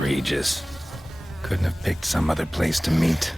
Regis. Couldn't have picked some other place to meet.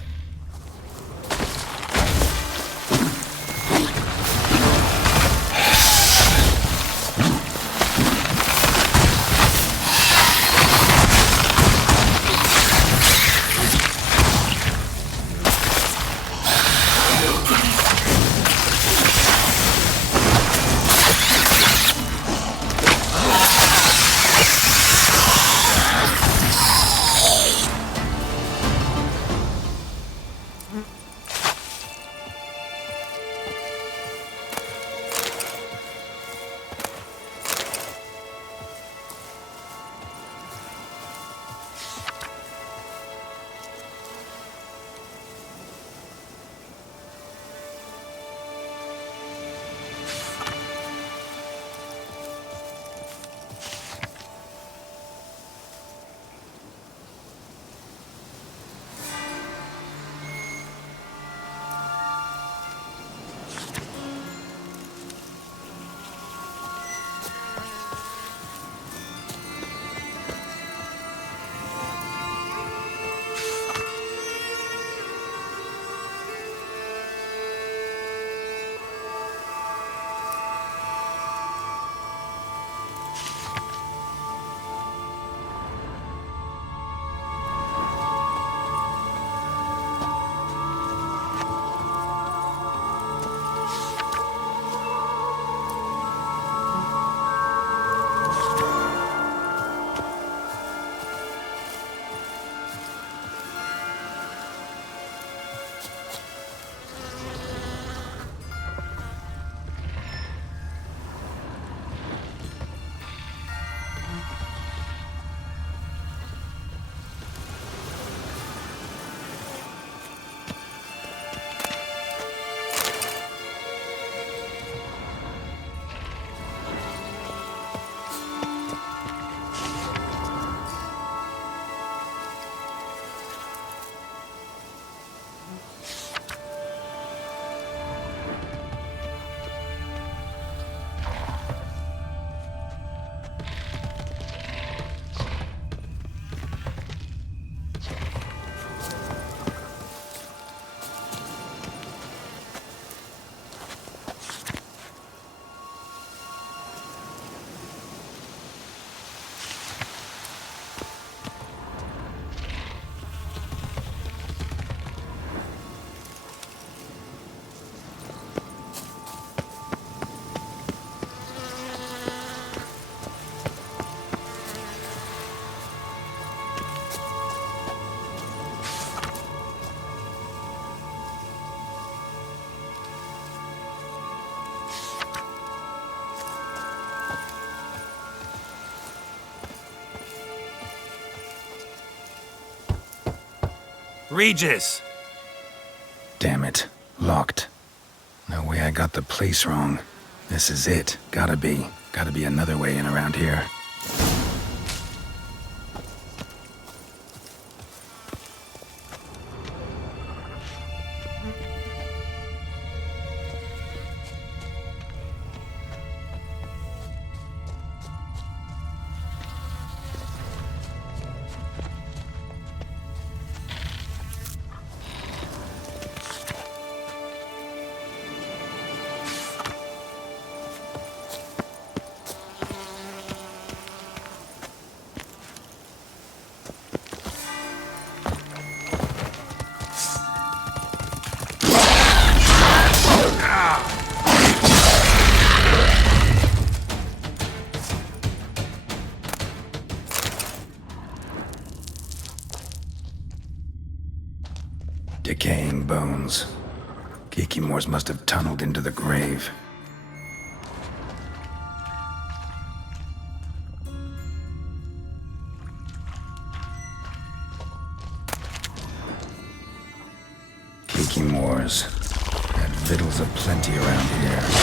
Regis! Damn it. Locked. No way I got the place wrong. This is it. Gotta be. Gotta be another way in around here. Decaying bones. Kikimores must have tunneled into the grave. Kikimores. Got victuals aplenty around here.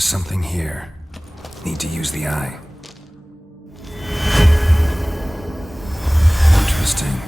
There's something here. Need to use the eye. Interesting.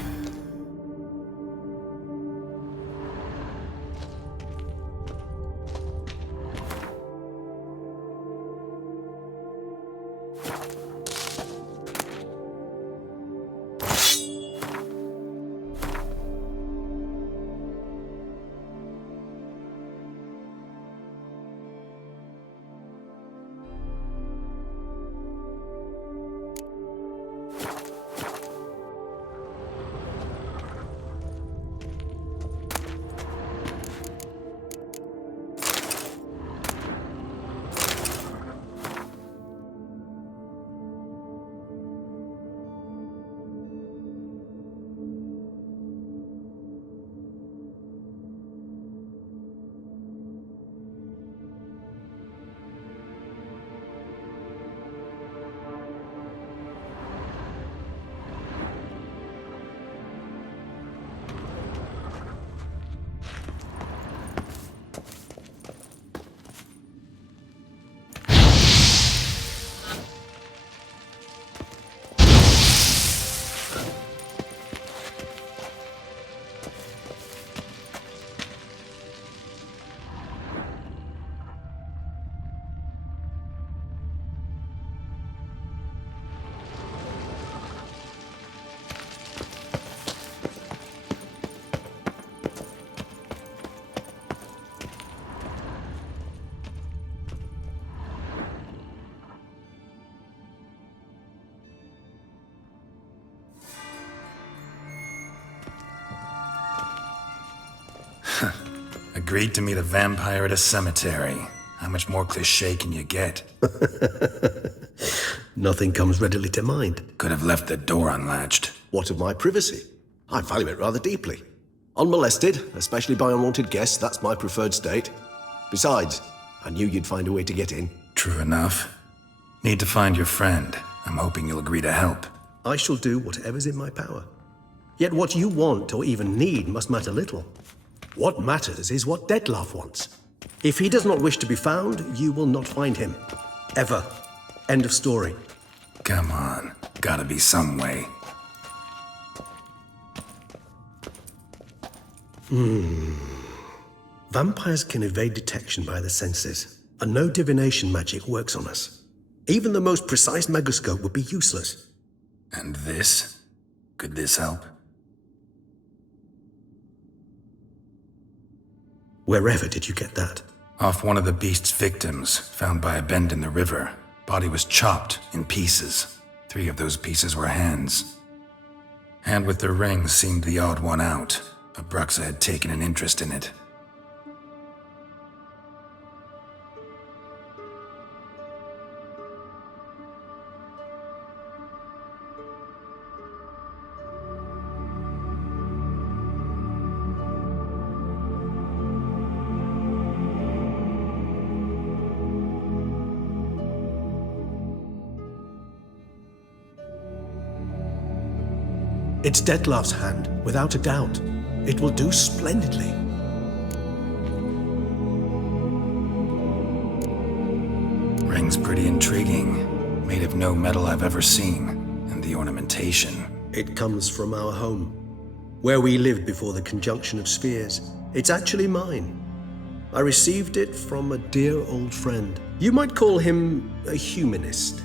Agreed to meet a vampire at a cemetery. How much more cliché can you get? Nothing comes readily to mind. Could have left the door unlatched. What of my privacy? I value it rather deeply. Unmolested, especially by unwanted guests, that's my preferred state. Besides, I knew you'd find a way to get in. True enough. Need to find your friend. I'm hoping you'll agree to help. I shall do whatever's in my power. Yet what you want or even need must matter little. What matters is what Detlef wants. If he does not wish to be found, you will not find him. Ever. End of story. Come on. Gotta be some way. Vampires can evade detection by the senses, and no divination magic works on us. Even the most precise megascope would be useless. And this? Could this help? Wherever did you get that? Off one of the beast's victims, found by a bend in the river. Body was chopped in pieces. 3 of those pieces were hands. Hand with the ring seemed the odd one out. Abruxa had taken an interest in it. It's Detlef's hand, without a doubt. It will do splendidly. Ring's pretty intriguing. Made of no metal I've ever seen. And the ornamentation. It comes from our home, where we lived before the conjunction of spheres. It's actually mine. I received it from a dear old friend. You might call him a humanist.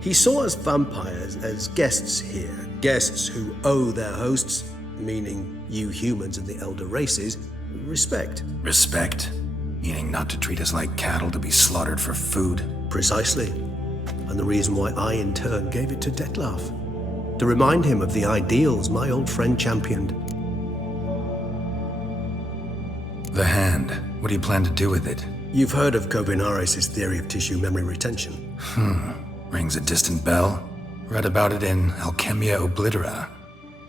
He saw us vampires as guests here. Guests who owe their hosts, meaning you humans and the elder races, respect. Respect? Meaning not to treat us like cattle to be slaughtered for food? Precisely. And the reason why I, in turn, gave it to Detlef. To remind him of the ideals my old friend championed. The hand. What do you plan to do with it? You've heard of Kovinaris' theory of tissue memory retention. Rings a distant bell? Read about it in Alchemia Oblitera.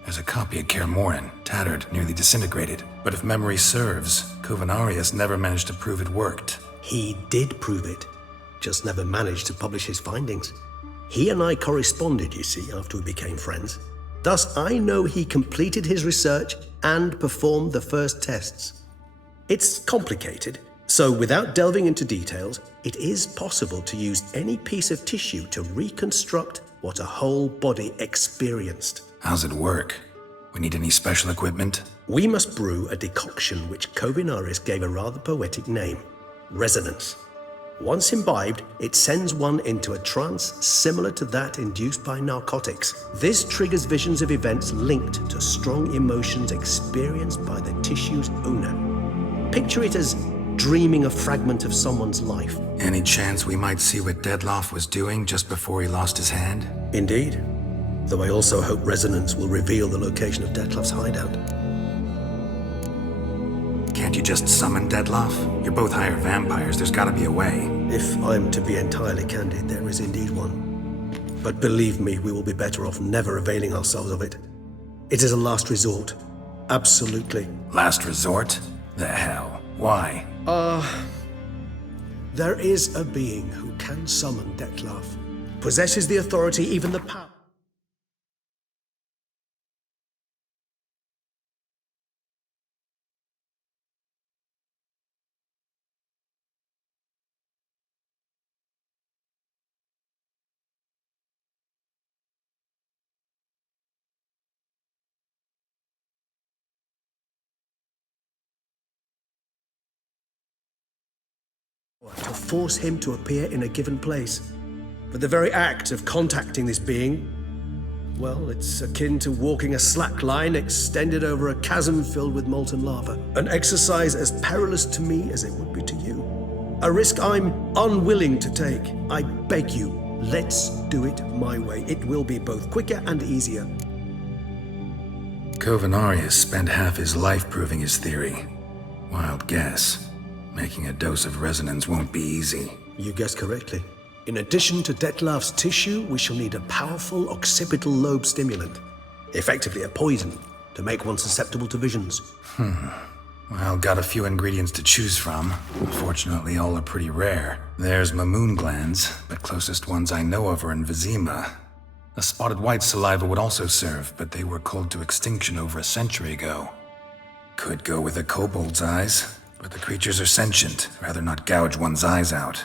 There's a copy of Kermoran, tattered, nearly disintegrated. But if memory serves, Kovinaris never managed to prove it worked. He did prove it, just never managed to publish his findings. He and I corresponded, you see, after we became friends. Thus, I know he completed his research and performed the first tests. It's complicated, So without delving into details, it is possible to use any piece of tissue to reconstruct what a whole body experienced. How's it work? We need any special equipment? We must brew a decoction which Kovinaris gave a rather poetic name, resonance. Once imbibed, it sends one into a trance similar to that induced by narcotics. This triggers visions of events linked to strong emotions experienced by the tissue's owner. Picture it as dreaming a fragment of someone's life. Any chance we might see what Dettlaff was doing just before he lost his hand? Indeed. Though I also hope resonance will reveal the location of Dettlaff's hideout. Can't you just summon Dettlaff? You're both hired vampires, there's gotta be a way. If I'm to be entirely candid, there is indeed one. But believe me, we will be better off never availing ourselves of it. It is a last resort. Absolutely. Last resort? The hell? Why? There is a being who can summon Dettlaff. Possesses the authority, even the power. To force him to appear in a given place. But the very act of contacting this being, well, it's akin to walking a slack line extended over a chasm filled with molten lava. An exercise as perilous to me as it would be to you. A risk I'm unwilling to take. I beg you, let's do it my way. It will be both quicker and easier. Kovinaris spent half his life proving his theory. Wild guess. Making a dose of resonance won't be easy. You guessed correctly. In addition to Dettlaff's tissue, we shall need a powerful occipital lobe stimulant. Effectively a poison, to make one susceptible to visions. Well, got a few ingredients to choose from. Unfortunately, all are pretty rare. There's Mamoon glands, but closest ones I know of are in Vizima. A spotted white saliva would also serve, but they were cold to extinction over a century ago. Could go with a kobold's eyes. But the creatures are sentient. Rather not gouge one's eyes out.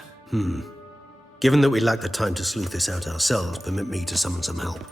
Given that we lack the time to sleuth this out ourselves, permit me to summon some help.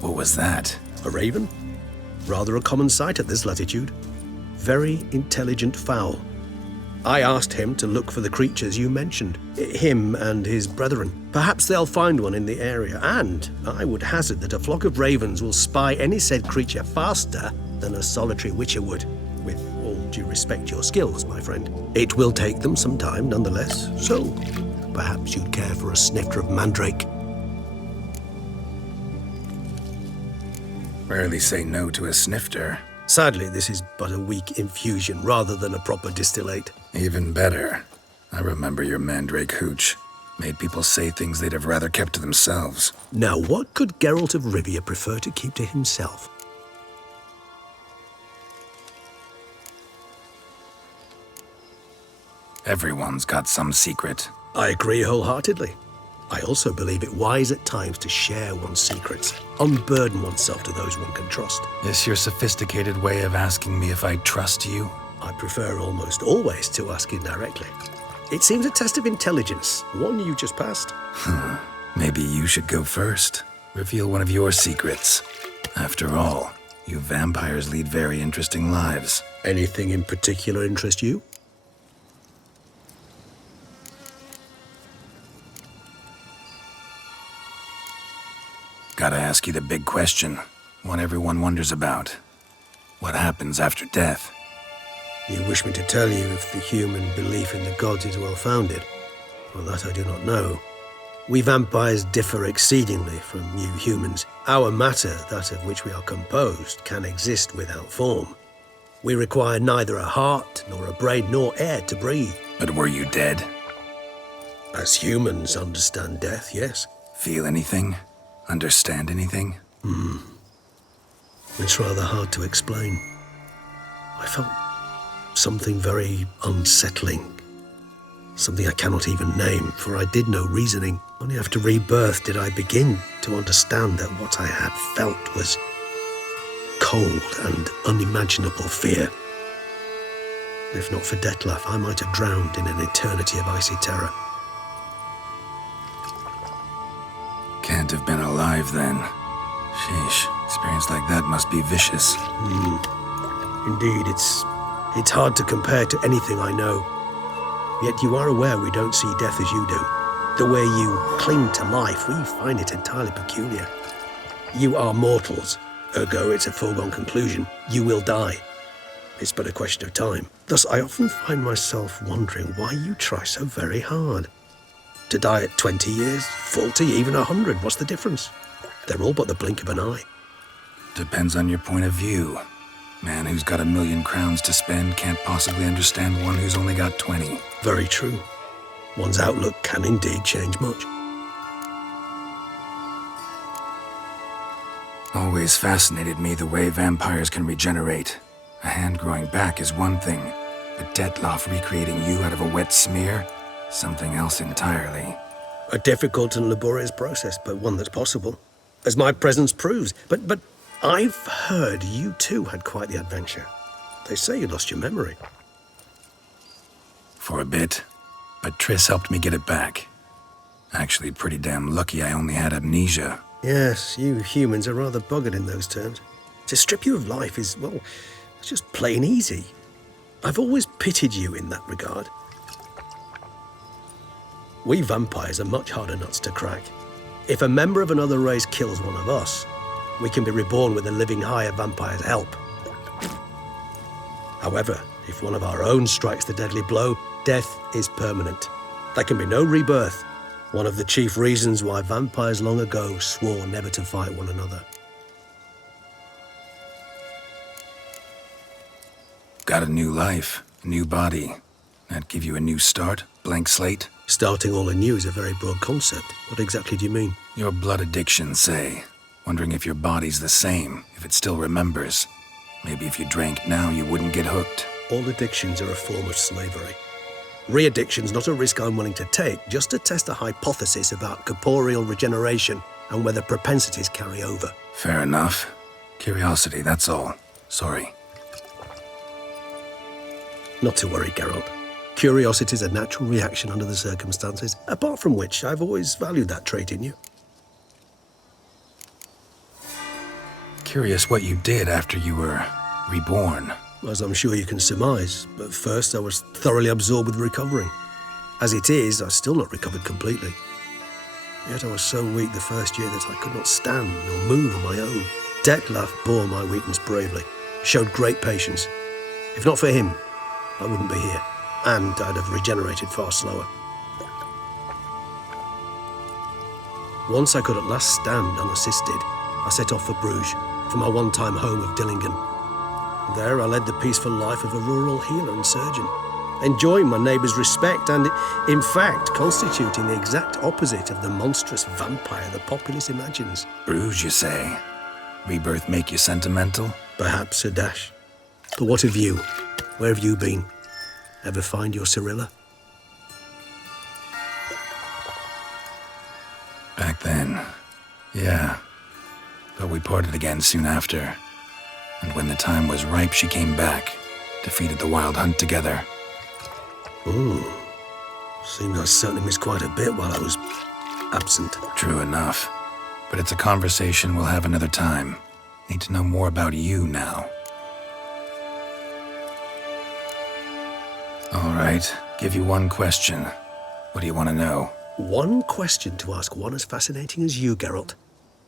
What was that? A raven? Rather a common sight at this latitude. Very intelligent fowl. I asked him to look for the creatures you mentioned. Him and his brethren. Perhaps they'll find one in the area, and I would hazard that a flock of ravens will spy any said creature faster than a solitary witcher would. With all due respect to your skills, my friend. It will take them some time, nonetheless, so perhaps you'd care for a snifter of mandrake. Rarely say no to a snifter. Sadly, this is but a weak infusion rather than a proper distillate. Even better. I remember your mandrake hooch. Made people say things they'd have rather kept to themselves. Now, what could Geralt of Rivia prefer to keep to himself? Everyone's got some secret. I agree wholeheartedly. I also believe it wise at times to share one's secrets, unburden oneself to those one can trust. This your sophisticated way of asking me if I trust you? I prefer almost always to ask indirectly. It seems a test of intelligence, one you just passed. Maybe you should go first. Reveal one of your secrets. After all, you vampires lead very interesting lives. Anything in particular interest you? Gotta ask you the big question, one everyone wonders about. What happens after death? You wish me to tell you if the human belief in the gods is well founded? Well, that I do not know. We vampires differ exceedingly from you humans. Our matter, that of which we are composed, can exist without form. We require neither a heart, nor a brain, nor air to breathe. But were you dead? As humans understand death, yes. Feel anything? Understand anything? It's rather hard to explain. I felt something very unsettling. Something I cannot even name, for I did no reasoning. Only after rebirth did I begin to understand that what I had felt was cold and unimaginable fear. If not for Detlef, I might have drowned in an eternity of icy terror. Can't have been alive then. Sheesh, experience like that must be vicious. Indeed, it's hard to compare to anything I know. Yet you are aware we don't see death as you do. The way you cling to life, we find it entirely peculiar. You are mortals, ergo it's a foregone conclusion. You will die. It's but a question of time. Thus, I often find myself wondering why you try so very hard. To die at 20 years, 40, even 100, what's the difference? They're all but the blink of an eye. Depends on your point of view. Man who's got 1,000,000 crowns to spend can't possibly understand one who's only got 20. Very true. One's outlook can indeed change much. Always fascinated me the way vampires can regenerate. A hand growing back is one thing, but Detlef recreating you out of a wet smear? Something else entirely. A difficult and laborious process, but one that's possible, as my presence proves. But I've heard you too had quite the adventure. They say you lost your memory. For a bit, but Triss helped me get it back. Actually, pretty damn lucky I only had amnesia. Yes, you humans are rather buggered in those terms. To strip you of life is, well, it's just plain easy. I've always pitied you in that regard. We vampires are much harder nuts to crack. If a member of another race kills one of us, we can be reborn with a living higher vampire's help. However, if one of our own strikes the deadly blow, death is permanent. There can be no rebirth. One of the chief reasons why vampires long ago swore never to fight one another. Got a new life, a new body. That give you a new start? Blank slate? Starting all anew is a very broad concept. What exactly do you mean? Your blood addiction, say. Wondering if your body's the same, if it still remembers. Maybe if you drank now, you wouldn't get hooked. All addictions are a form of slavery. Re-addiction's not a risk I'm willing to take, just to test a hypothesis about corporeal regeneration and whether propensities carry over. Fair enough. Curiosity, that's all. Sorry. Not to worry, Geralt. Curiosity is a natural reaction under the circumstances, apart from which I've always valued that trait in you. Curious what you did after you were reborn. As I'm sure you can surmise, but first I was thoroughly absorbed with recovering. As it is, I've still not recovered completely. Yet I was so weak the first year that I could not stand or move on my own. Detlef bore my weakness bravely, showed great patience. If not for him, I wouldn't be here, and I'd have regenerated far slower. Once I could at last stand unassisted, I set off for Bruges, for my one-time home of Dillingen. There I led the peaceful life of a rural healer and surgeon, enjoying my neighbours' respect and, in fact, constituting the exact opposite of the monstrous vampire the populace imagines. Bruges, you say? Rebirth make you sentimental? Perhaps a dash. But what of you? Where have you been? Ever find your Cyrilla? Back then, yeah. But we parted again soon after. And when the time was ripe, she came back, defeated the Wild Hunt together. Seems I certainly missed quite a bit while I was absent. True enough. But it's a conversation we'll have another time. Need to know more about you now. All right, give you one question. What do you want to know? One question to ask one as fascinating as you, Geralt.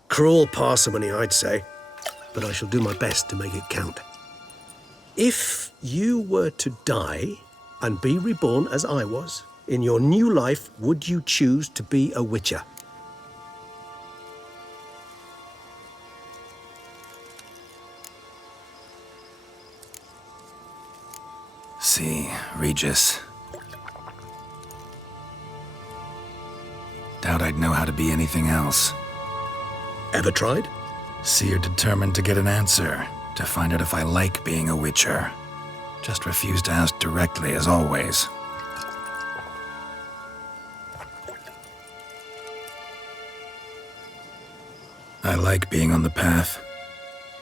Cruel parsimony, I'd say. But I shall do my best to make it count. If you were to die and be reborn as I was, in your new life, would you choose to be a witcher? See, Regis. Doubt I'd know how to be anything else. Ever tried? See, you're determined to get an answer, to find out if I like being a witcher. Just refuse to ask directly, as always. I like being on the path.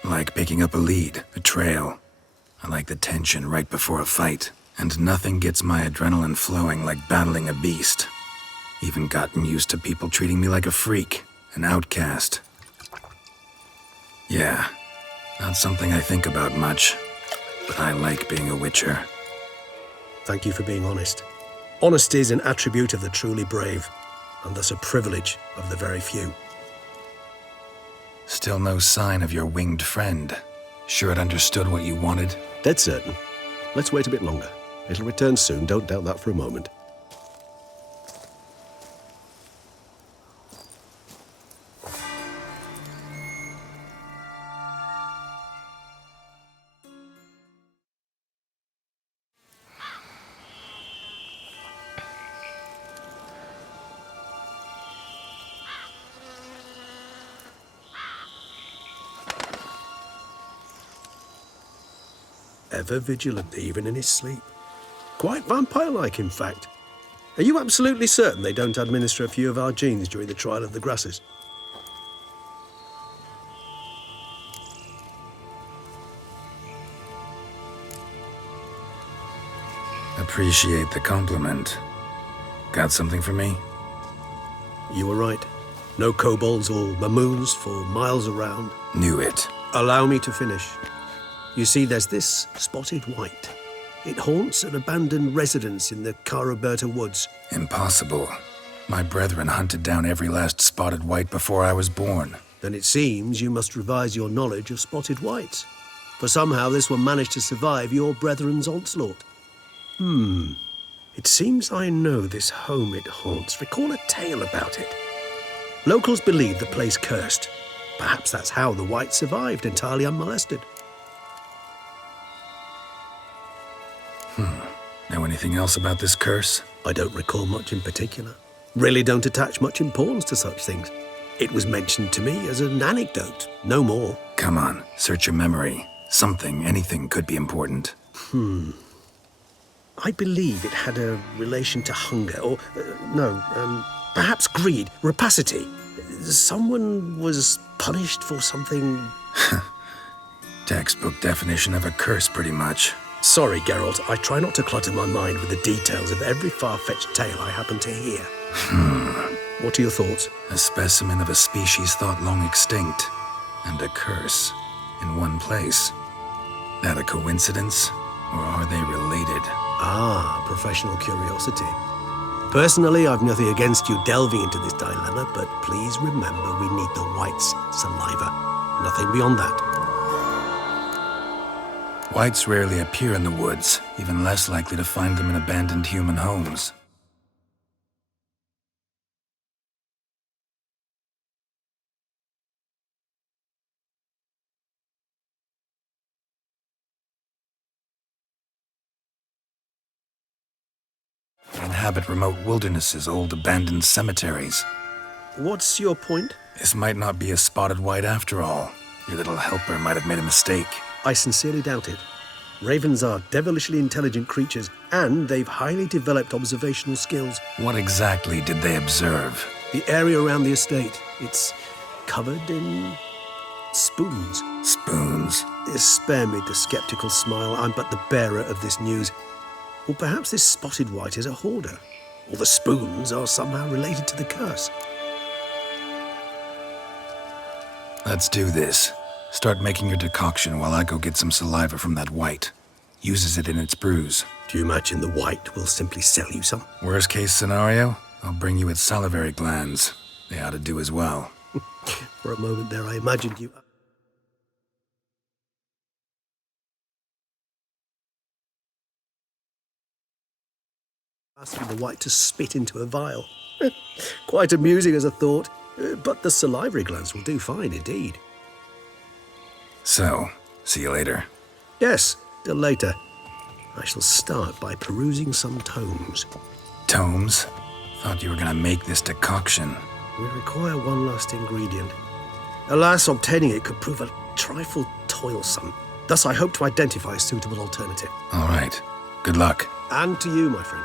I like picking up a lead, a trail. I like the tension right before a fight. And nothing gets my adrenaline flowing like battling a beast. Even gotten used to people treating me like a freak, an outcast. Yeah, not something I think about much, but I like being a witcher. Thank you for being honest. Honesty is an attribute of the truly brave, and thus a privilege of the very few. Still no sign of your winged friend. Sure it understood what you wanted? Dead certain. Let's wait a bit longer. It'll return soon, don't doubt that for a moment. Ever vigilant, even in his sleep. Quite vampire-like, in fact. Are you absolutely certain they don't administer a few of our genes during the trial of the grasses? Appreciate the compliment. Got something for me? You were right. No kobolds or mamoons for miles around. Knew it. Allow me to finish. You see, there's this spotted white. It haunts an abandoned residence in the Caraberta woods. Impossible. My brethren hunted down every last spotted white before I was born. Then it seems you must revise your knowledge of spotted whites. For somehow this one managed to survive your brethren's onslaught. It seems I know this home it haunts. Recall a tale about it. Locals believe the place cursed. Perhaps that's how the white survived entirely unmolested. Know anything else about this curse? I don't recall much in particular. Really don't attach much importance to such things. It was mentioned to me as an anecdote, no more. Come on, search your memory. Something, anything could be important. I believe it had a relation to hunger, or, perhaps greed, rapacity. Someone was punished for something... Textbook definition of a curse, pretty much. Sorry, Geralt, I try not to clutter my mind with the details of every far-fetched tale I happen to hear. What are your thoughts? A specimen of a species thought long extinct, and a curse in one place. That a coincidence, or are they related? Ah, professional curiosity. Personally, I've nothing against you delving into this dilemma, but please remember we need the white's saliva. Nothing beyond that. Whites rarely appear in the woods, even less likely to find them in abandoned human homes. They inhabit remote wildernesses, old abandoned cemeteries. What's your point? This might not be a spotted white after all. Your little helper might have made a mistake. I sincerely doubt it. Ravens are devilishly intelligent creatures, and they've highly developed observational skills. What exactly did they observe? The area around the estate, it's covered in spoons. Spoons? Spare me the skeptical smile. I'm but the bearer of this news. Or perhaps this spotted white is a hoarder. Or the spoons are somehow related to the curse. Let's do this. Start making your decoction while I go get some saliva from that white. Uses it in its brews. Do you imagine the white will simply sell you some? Worst case scenario, I'll bring you its salivary glands. They ought to do as well. For a moment there, I imagined you... asking the white to spit into a vial. Quite amusing as a thought, but the salivary glands will do fine indeed. So, see you later. Yes, till later. I shall start by perusing some tomes. Tomes? Thought you were gonna make this decoction. We require one last ingredient. Alas, obtaining it could prove a trifle toilsome. Thus, I hope to identify a suitable alternative. All right. Good luck. And to you, my friend.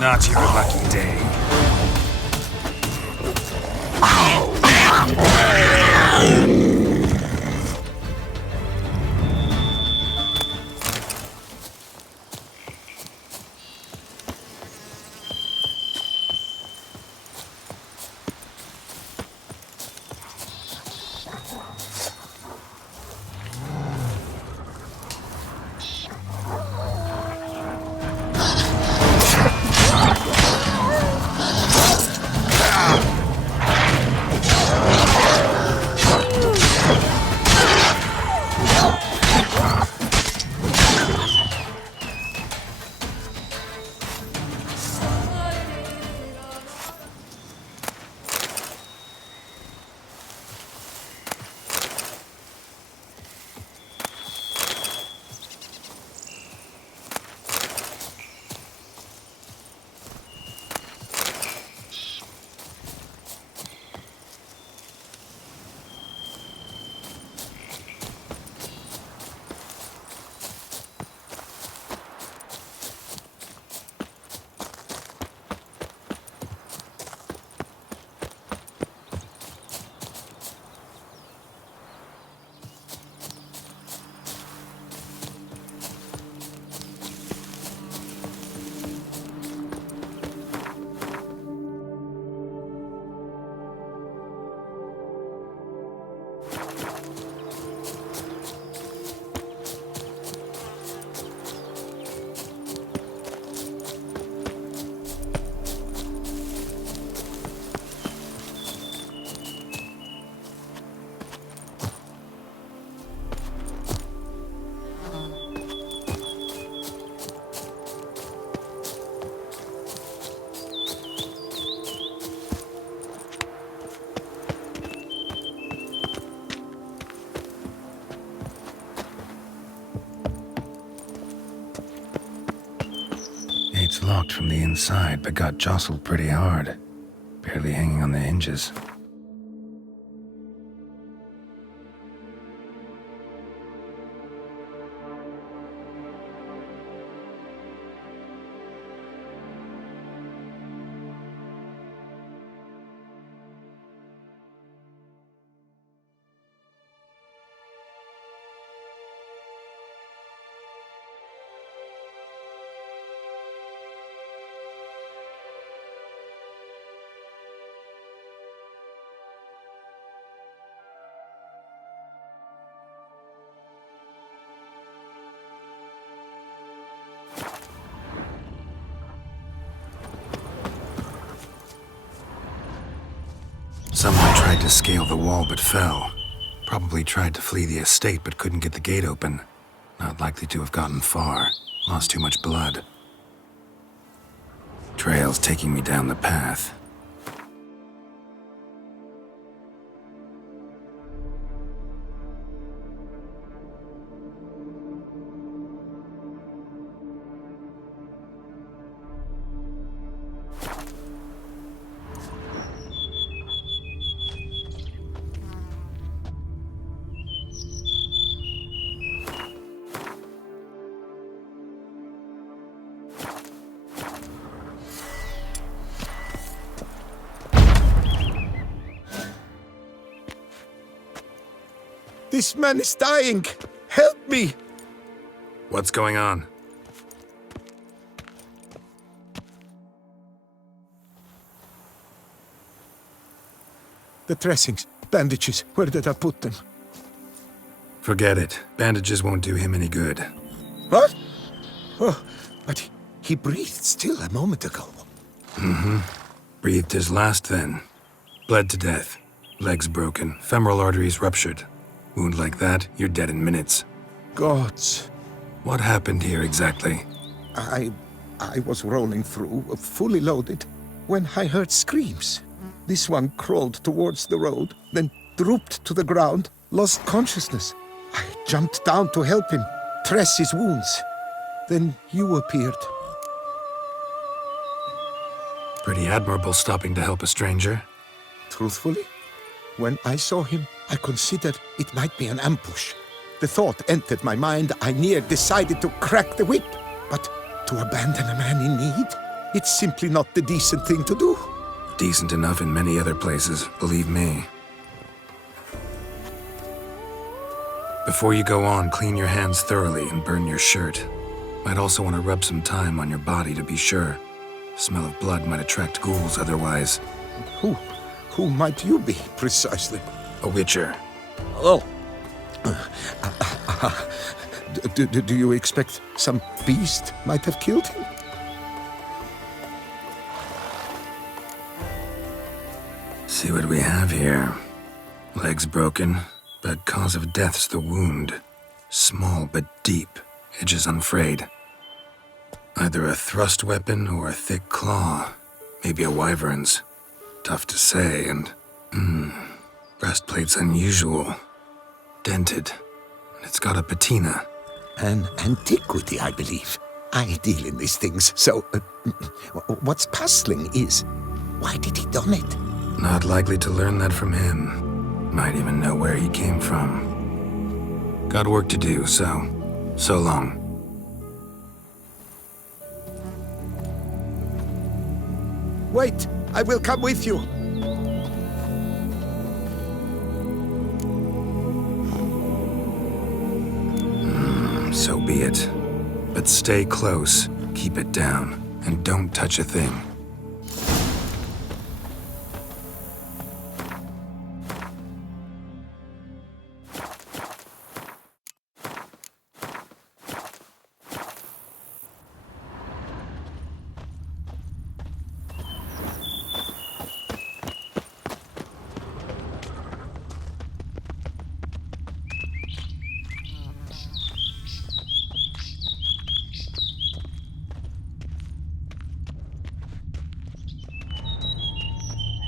Not your lucky day. locked from the inside, but got jostled pretty hard. Barely hanging on the hinges. Someone tried to scale the wall but fell. Probably tried to flee the estate but couldn't get the gate open. Not likely to have gotten far. Lost too much blood. Trail's taking me down the path. This man is dying! Help me! What's going on? The dressings, bandages, where did I put them? Forget it. Bandages won't do him any good. What? Oh, but he breathed still a moment ago. Breathed his last then. Bled to death. Legs broken. Femoral arteries ruptured. Wound like that, you're dead in minutes. Gods. What happened here exactly? I was rolling through, fully loaded, when I heard screams. This one crawled towards the road, then drooped to the ground, lost consciousness. I jumped down to help him, dress his wounds. Then you appeared. Pretty admirable stopping to help a stranger. Truthfully, when I saw him, I considered it might be an ambush. The thought entered my mind, I near decided to crack the whip. But to abandon a man in need, it's simply not the decent thing to do. Decent enough in many other places, believe me. Before you go on, clean your hands thoroughly and burn your shirt. Might also want to rub some thyme on your body to be sure. Smell of blood might attract ghouls otherwise. Who might you be, precisely? A witcher. Oh. Do you expect some beast might have killed him? See what we have here. Legs broken, but cause of death's the wound. Small but deep, edges unfrayed. Either a thrust weapon or a thick claw. Maybe a wyvern's. Tough to say, and... breastplate's unusual. Dented. And it's got a patina. An antiquity, I believe. I deal in these things, so... what's puzzling is, why did he don it? Not likely to learn that from him. Might even know where he came from. Got work to do, so long. Wait, I will come with you. So be it. But stay close, keep it down, and don't touch a thing.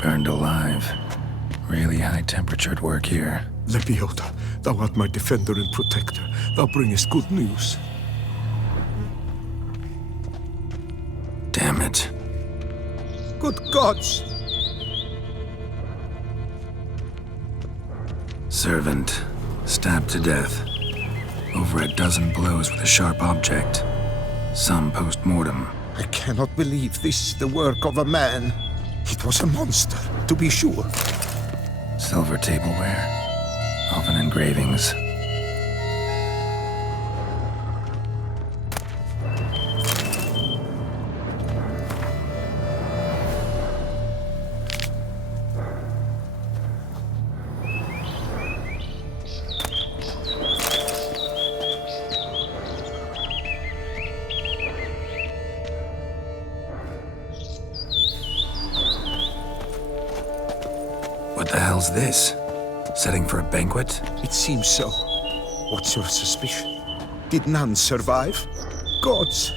Burned alive. Really high-temperatured work here. Lepiota, thou art my defender and protector. Thou bringest good news. Good gods! Servant, stabbed to death. Over a dozen blows with a sharp object. Some post-mortem. I cannot believe this the work of a man. It was a monster, to be sure. Silver tableware. Elven engravings. What the hell's this? Setting for a banquet? It seems so. What's your suspicion? Did none survive? Gods!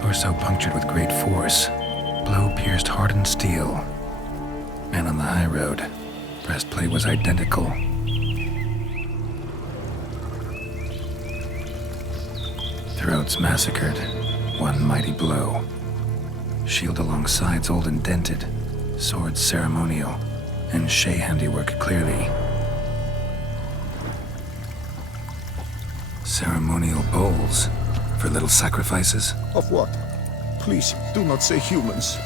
Torso punctured with great force. Blow pierced hardened steel. Man on the high road. Breastplate was identical. Throats massacred. One mighty blow. Shield along sides old and dented. Swords ceremonial. And Shay handiwork clearly. Ceremonial bowls. For little sacrifices? Of what? Please, do not say humans.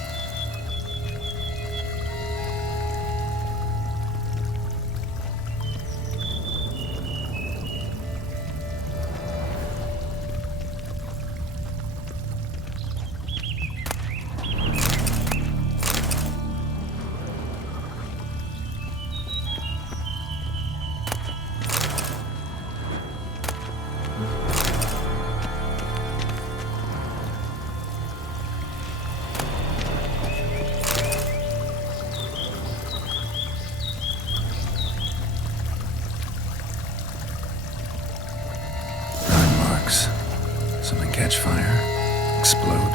Something catch fire, explode,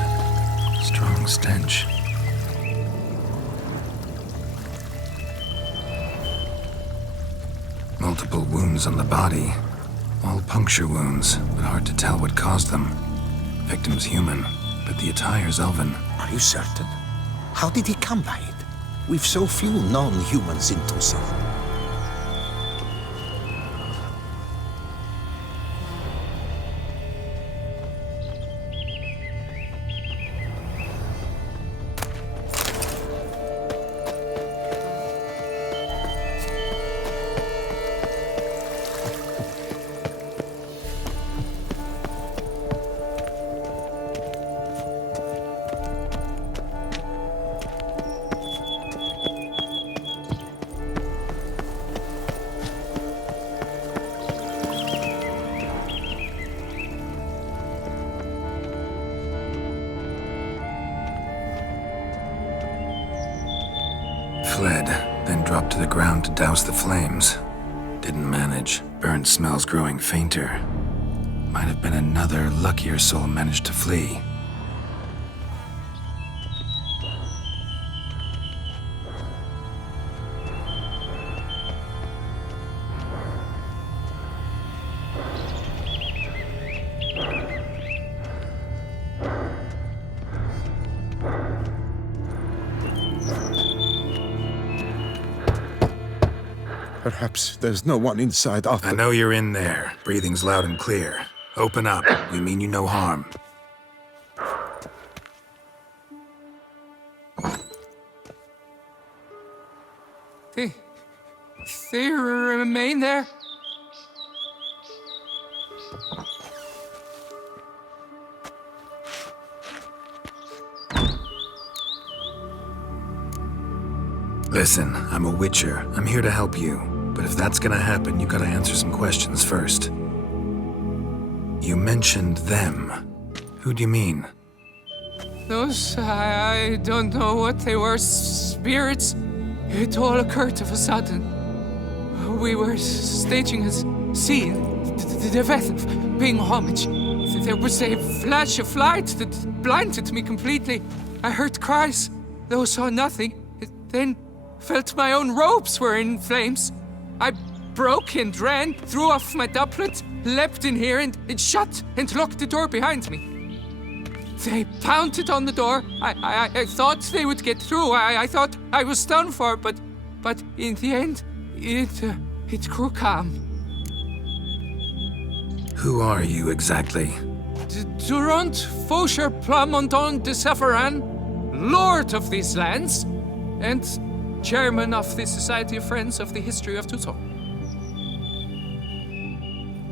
strong stench. Multiple wounds on the body, all puncture wounds, but hard to tell what caused them. Victim's human, but the attire's elven. Are you certain? How did he come by it? We've so few non-humans in Tucson. Fled, then dropped to the ground to douse the flames. Didn't manage. Burnt smells growing fainter. Might have been another luckier soul managed to flee. Perhaps there's no one inside after... I know you're in there. Breathing's loud and clear. Open up. We mean you no harm. They remain there? Listen, I'm a witcher. I'm here to help you. But if that's gonna happen, you gotta answer some questions first. You mentioned them. Who do you mean? Those, I don't know what they were. Spirits. It all occurred of a sudden. We were staging a scene, the event of paying homage. There was a flash of light that blinded me completely. I heard cries, though saw nothing. Then felt my own robes were in flames. I broke and ran, threw off my doublet, leapt in here and shut and locked the door behind me. They pounded on the door. I thought they would get through. I thought I was done for, but in the end, it grew calm. Who are you exactly? Durant Faucher Plamondon de Savaran, Lord of these lands, and Chairman of the Society of Friends of the History of Tucson.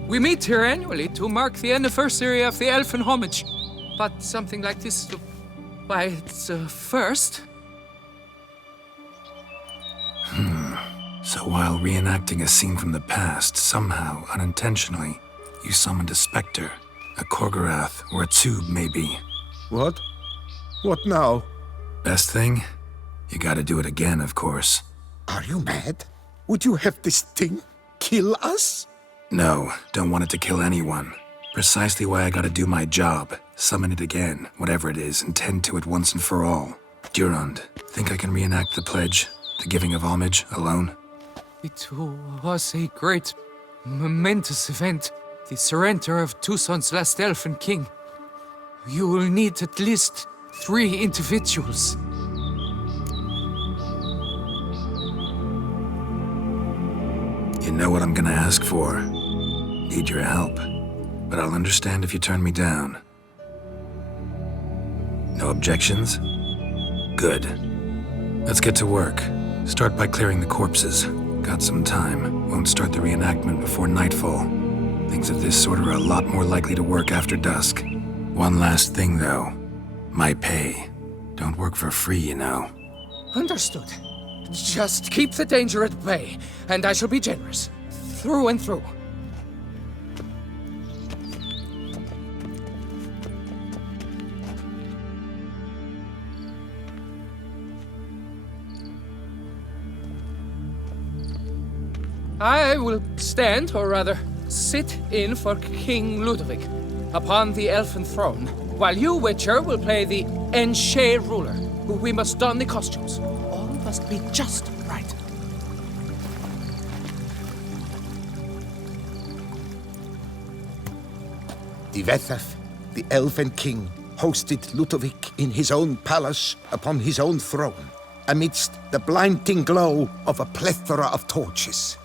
We meet here annually to mark the anniversary of the Elfin Homage, but something like this, why, it's a first. So while reenacting a scene from the past, somehow, unintentionally, you summoned a specter, a Korgorath, or a tube, maybe. What? What now? Best thing? You gotta do it again, of course. Are you mad? Would you have this thing kill us? No, don't want it to kill anyone. Precisely why I gotta do my job. Summon it again, whatever it is, and tend to it once and for all. Durand, think I can reenact the pledge, the giving of homage, alone? It was a great, momentous event. The surrender of Tucson's last elfin king. You will need at least 3 individuals. You know what I'm gonna ask for. Need your help. But I'll understand if you turn me down. No objections? Good. Let's get to work. Start by clearing the corpses. Got some time. Won't start the reenactment before nightfall. Things of this sort are a lot more likely to work after dusk. One last thing, though. My pay. Don't work for free, you know. Understood. Just keep the danger at bay, and I shall be generous. Through and through. I will stand, or rather, sit in for King Ludovic upon the elfin throne, while you, Witcher, will play the Enche ruler, who we must don the costumes. All must be just right. Divethaf, the Elven King, hosted Ludovic in his own palace upon his own throne, amidst the blinding glow of a plethora of torches.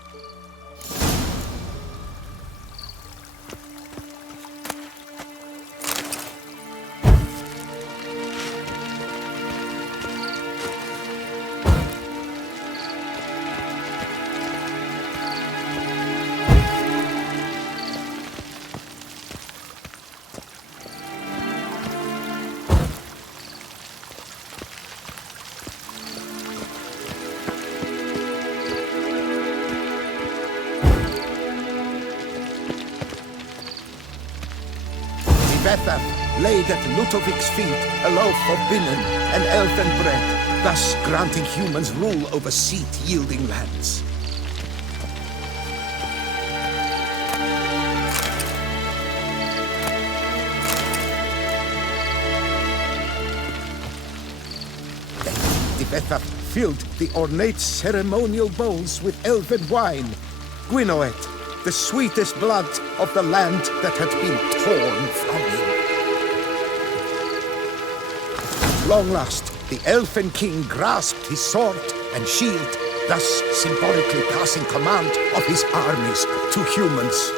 Bethaf laid at Ludovic's feet a loaf of binnen and elfin bread, thus granting humans rule over seed-yielding lands. Then Bethaf filled the ornate ceremonial bowls with elven wine, Gwinoet, the sweetest blood of the land that had been torn from him. At long last, the Elfin King grasped his sword and shield, thus symbolically passing command of his armies to humans.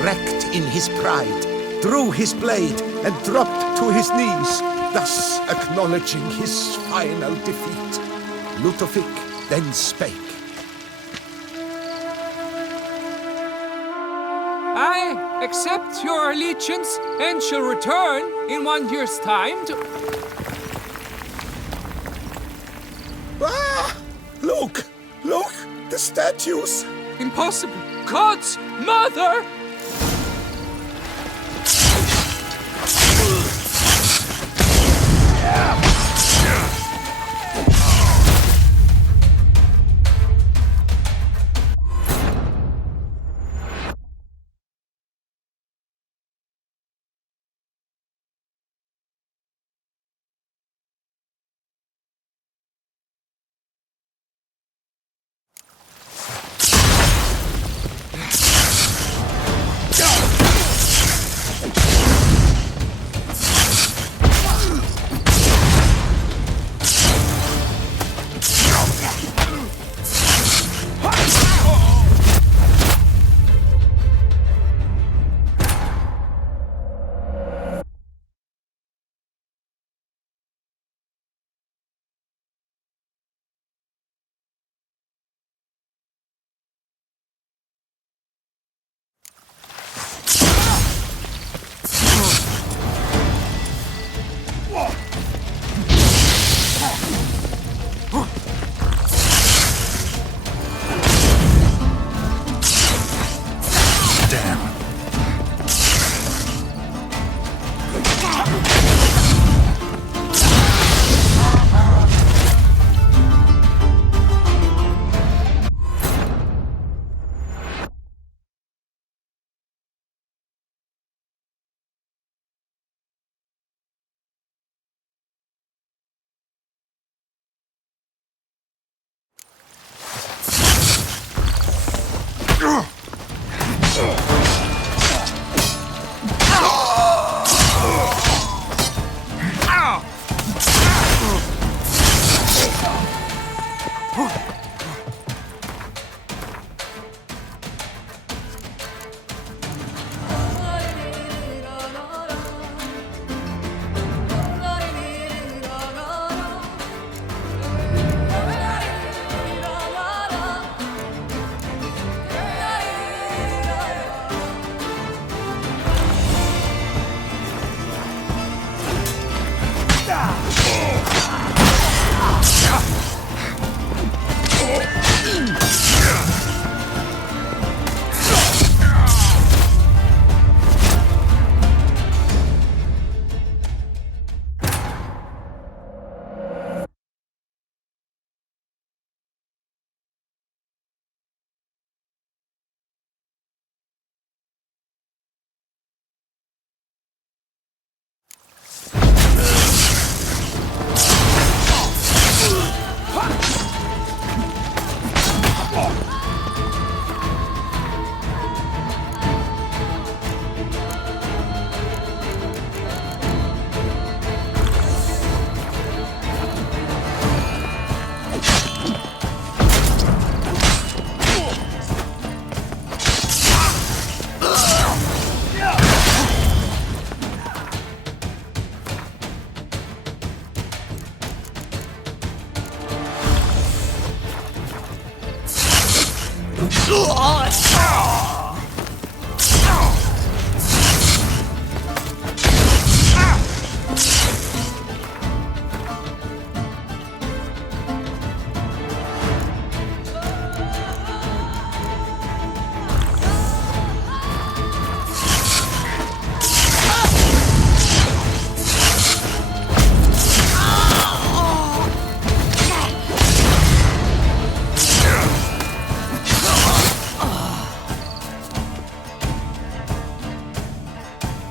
erect in his pride, drew his blade and dropped to his knees, thus acknowledging his final defeat. Ludovic then spake. I accept your allegiance and shall return in 1 year's time to... Ah! Look! Look! The statues! Impossible! God's mother!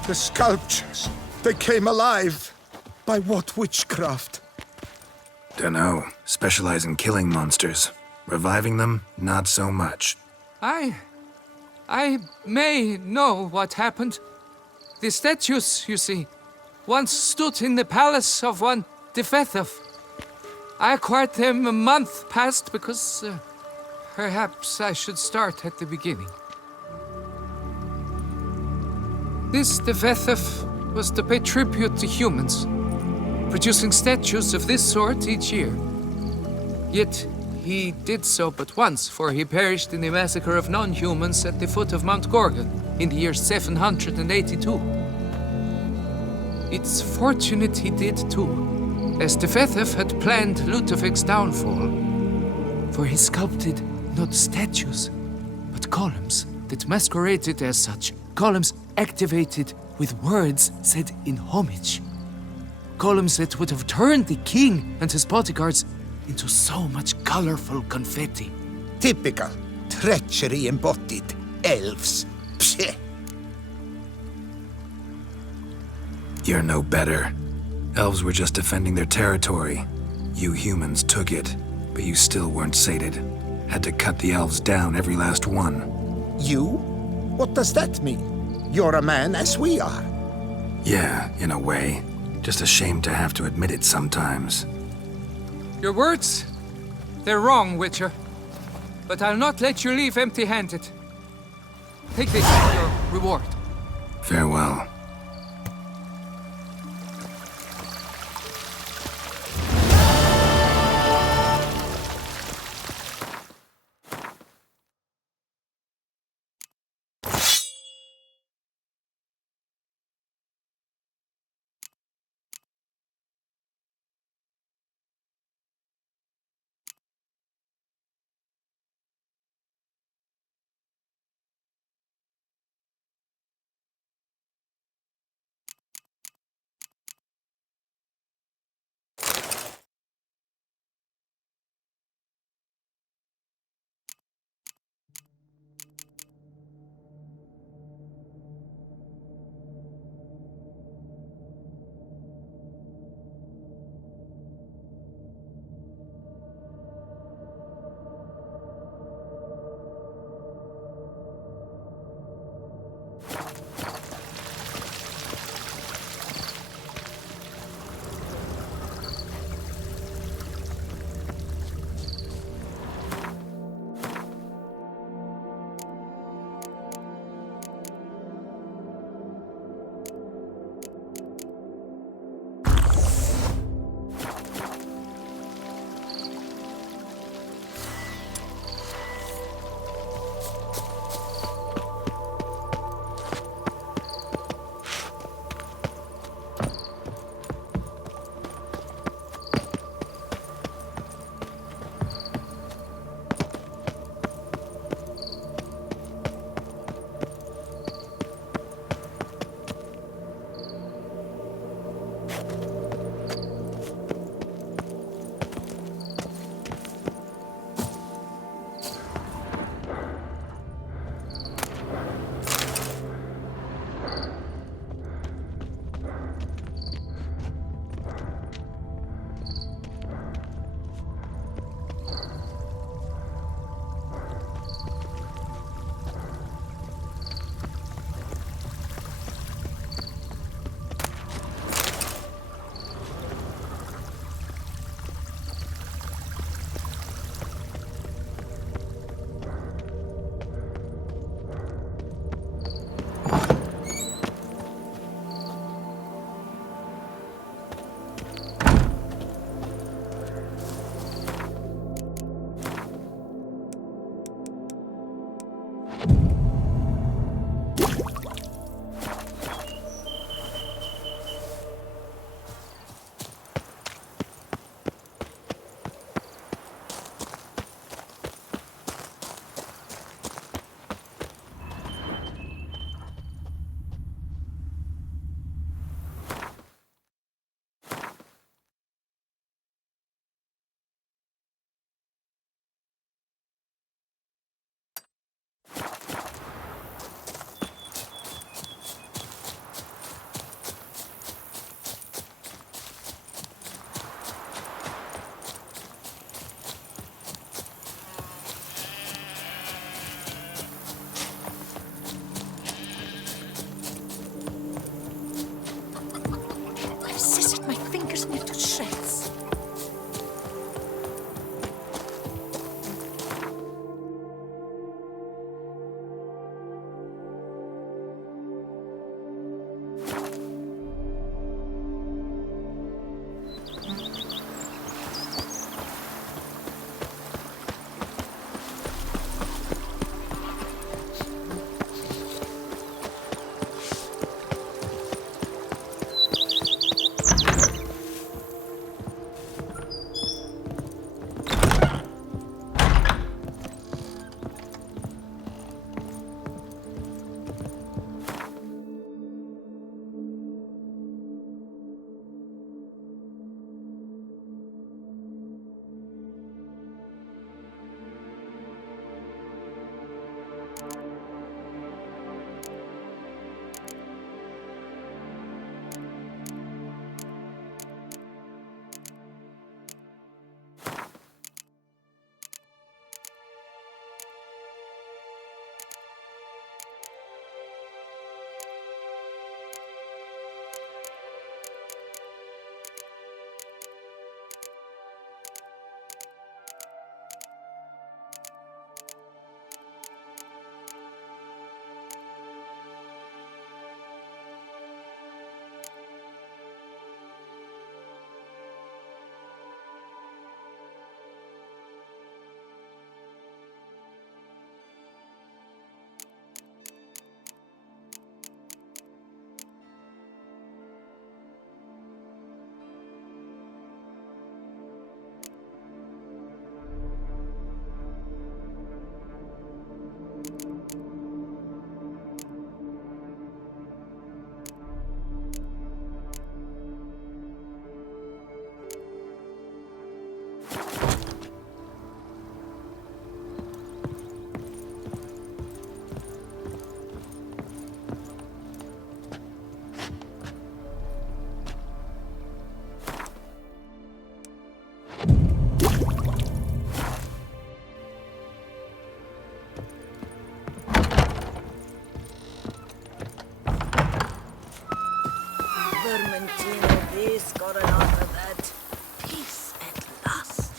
The sculptures, they came alive. By what witchcraft? Dunno. Specialize in killing monsters. Reviving them, not so much. I may know what happened. The statues, you see, once stood in the palace of one Defethov. I acquired them a month past because perhaps I should start at the beginning. This Devethef was to pay tribute to humans, producing statues of this sort each year. Yet, he did so but once, for he perished in the massacre of non-humans at the foot of Mount Gorgon in the year 782. It's fortunate he did too, as Devethef had planned Ludovic's downfall, for he sculpted not statues, but columns that masqueraded as such, columns activated with words said in homage. Columns that would have turned the king and his bodyguards into so much colorful confetti. Typical. Treachery embodied. Elves. Psheh. You're no better. Elves were just defending their territory. You humans took it, but you still weren't sated. Had to cut the elves down, every last one. You? What does that mean? You're a man as we are. Yeah, in a way. Just ashamed to have to admit it sometimes. Your words, they're wrong, Witcher. But I'll not let you leave empty-handed. Take this as your reward. Farewell. Vermentino, this got enough of that. Peace at last.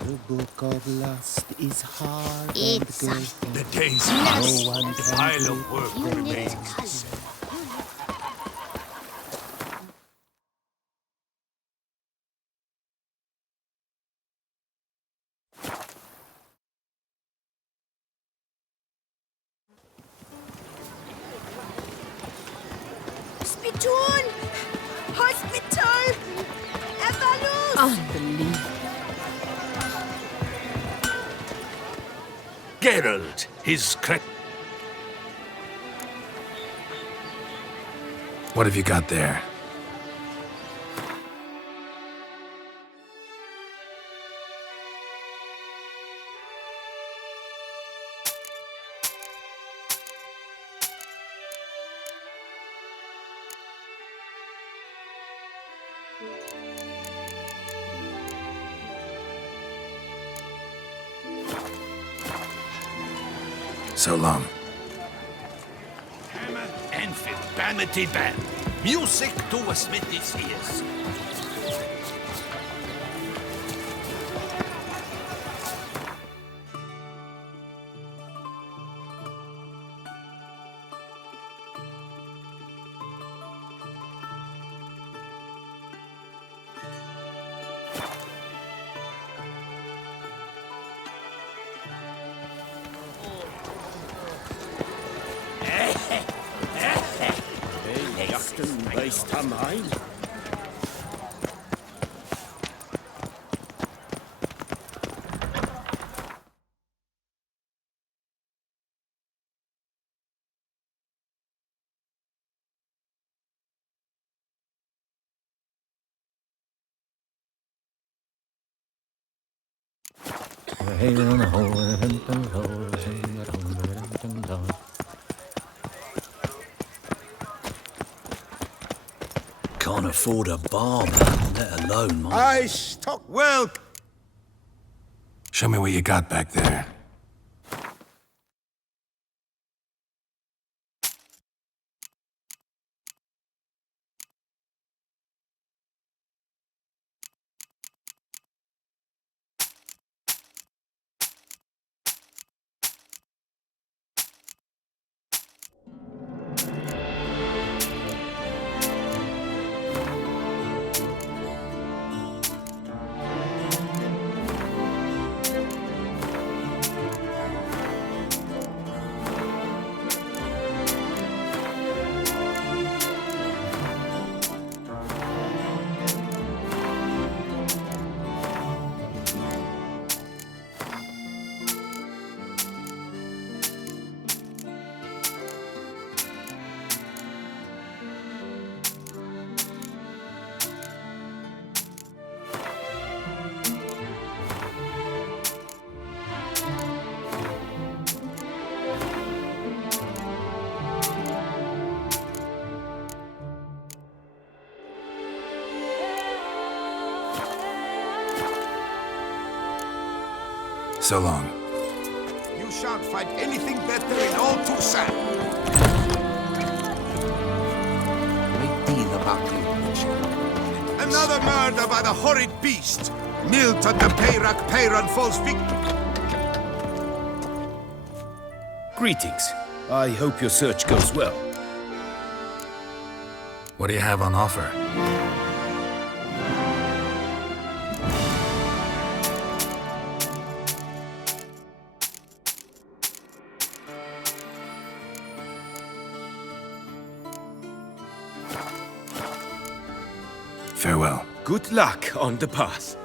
The book of lust is hard It's and good. The days No pass. one The can pile do of work you need remains. color. Spittoon! Hospital! Evalus! Unbelievable. Geralt, his What have you got there? So long. hammer and banity band. Music to a smithy's ears. Jachten weist am Rhein. Can't afford a bar, let alone mine. I stock well. Show me what you got back there. So long. You shan't find anything better in all Toussaint. Great deal about you, Richard. Another murder by the horrid beast. Milton the Peyrac Peyron falls victim. Greetings. I hope your search goes well. What do you have on offer? Farewell. Good luck on the path.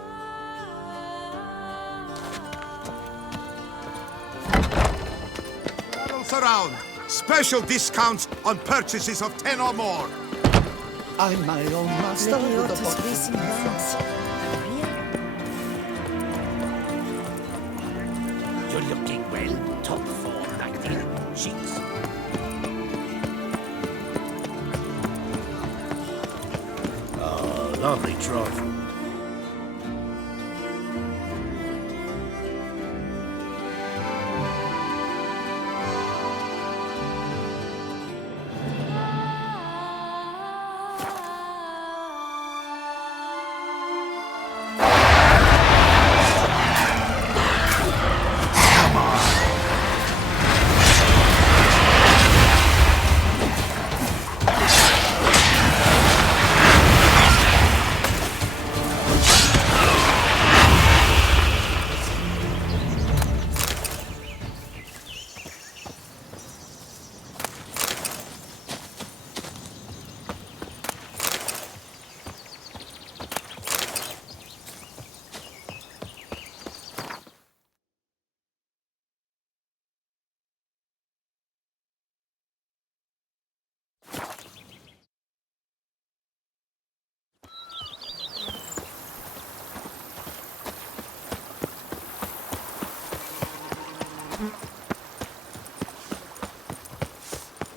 Barrels around. Special discounts on purchases of 10 or more. I'm my own master with the Leotis racing rounds. Your looking well. Top form, 19. Cheeks. Oh, lovely trough.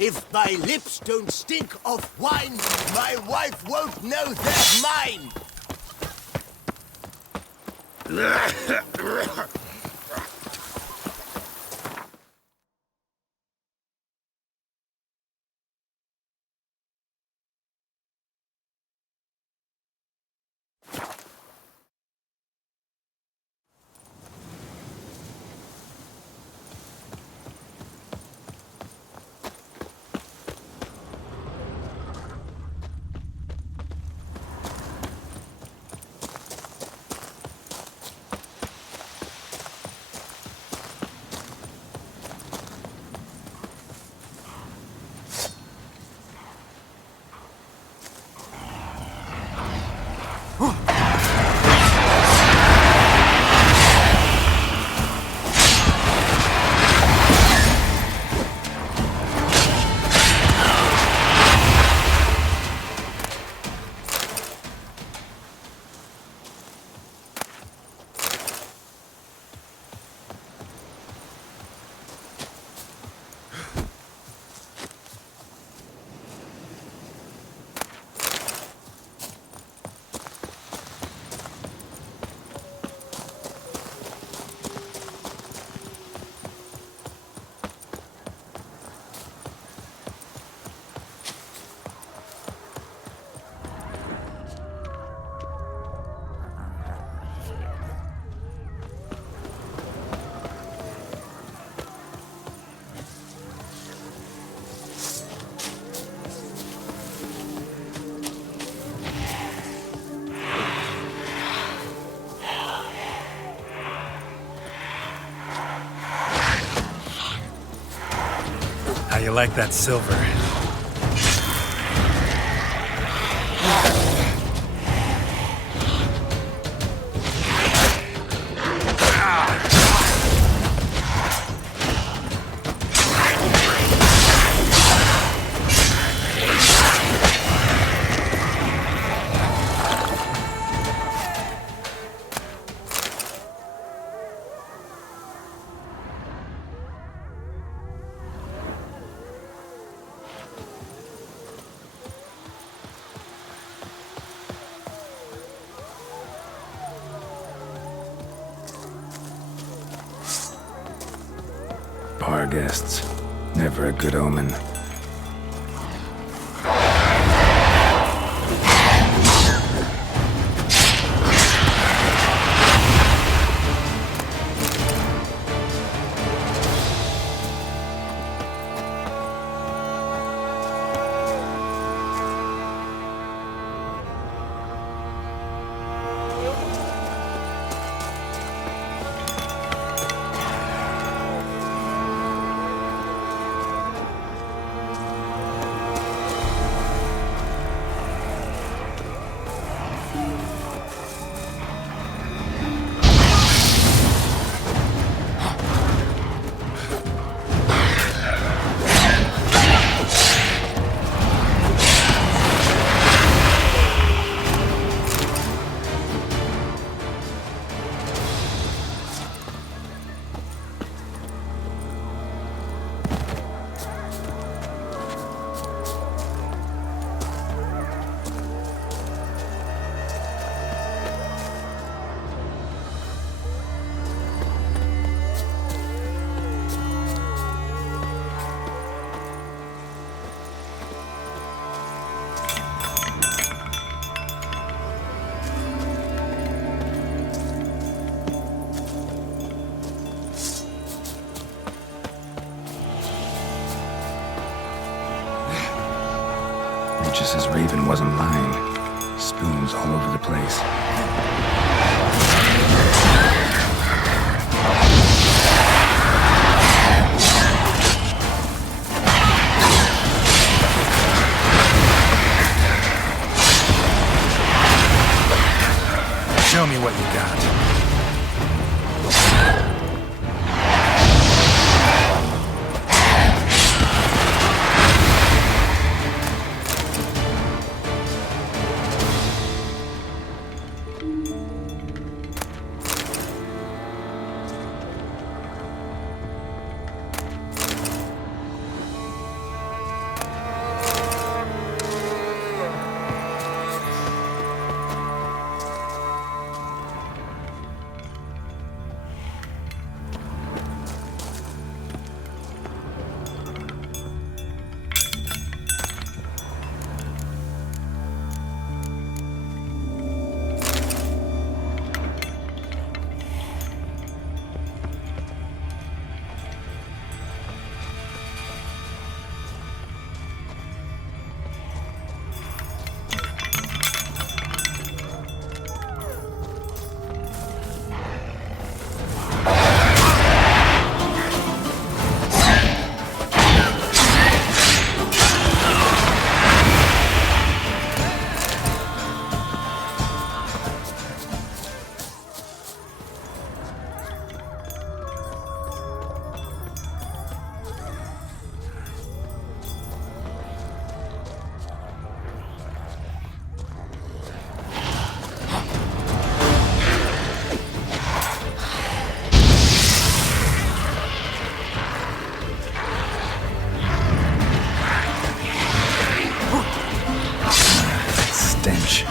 If my lips don't stink of wine, my wife won't know they're mine. How you like that silver? Bar guests. Never a good omen. Regis's raven wasn't lying. Spoons all over the place. Show me what you got. Stench.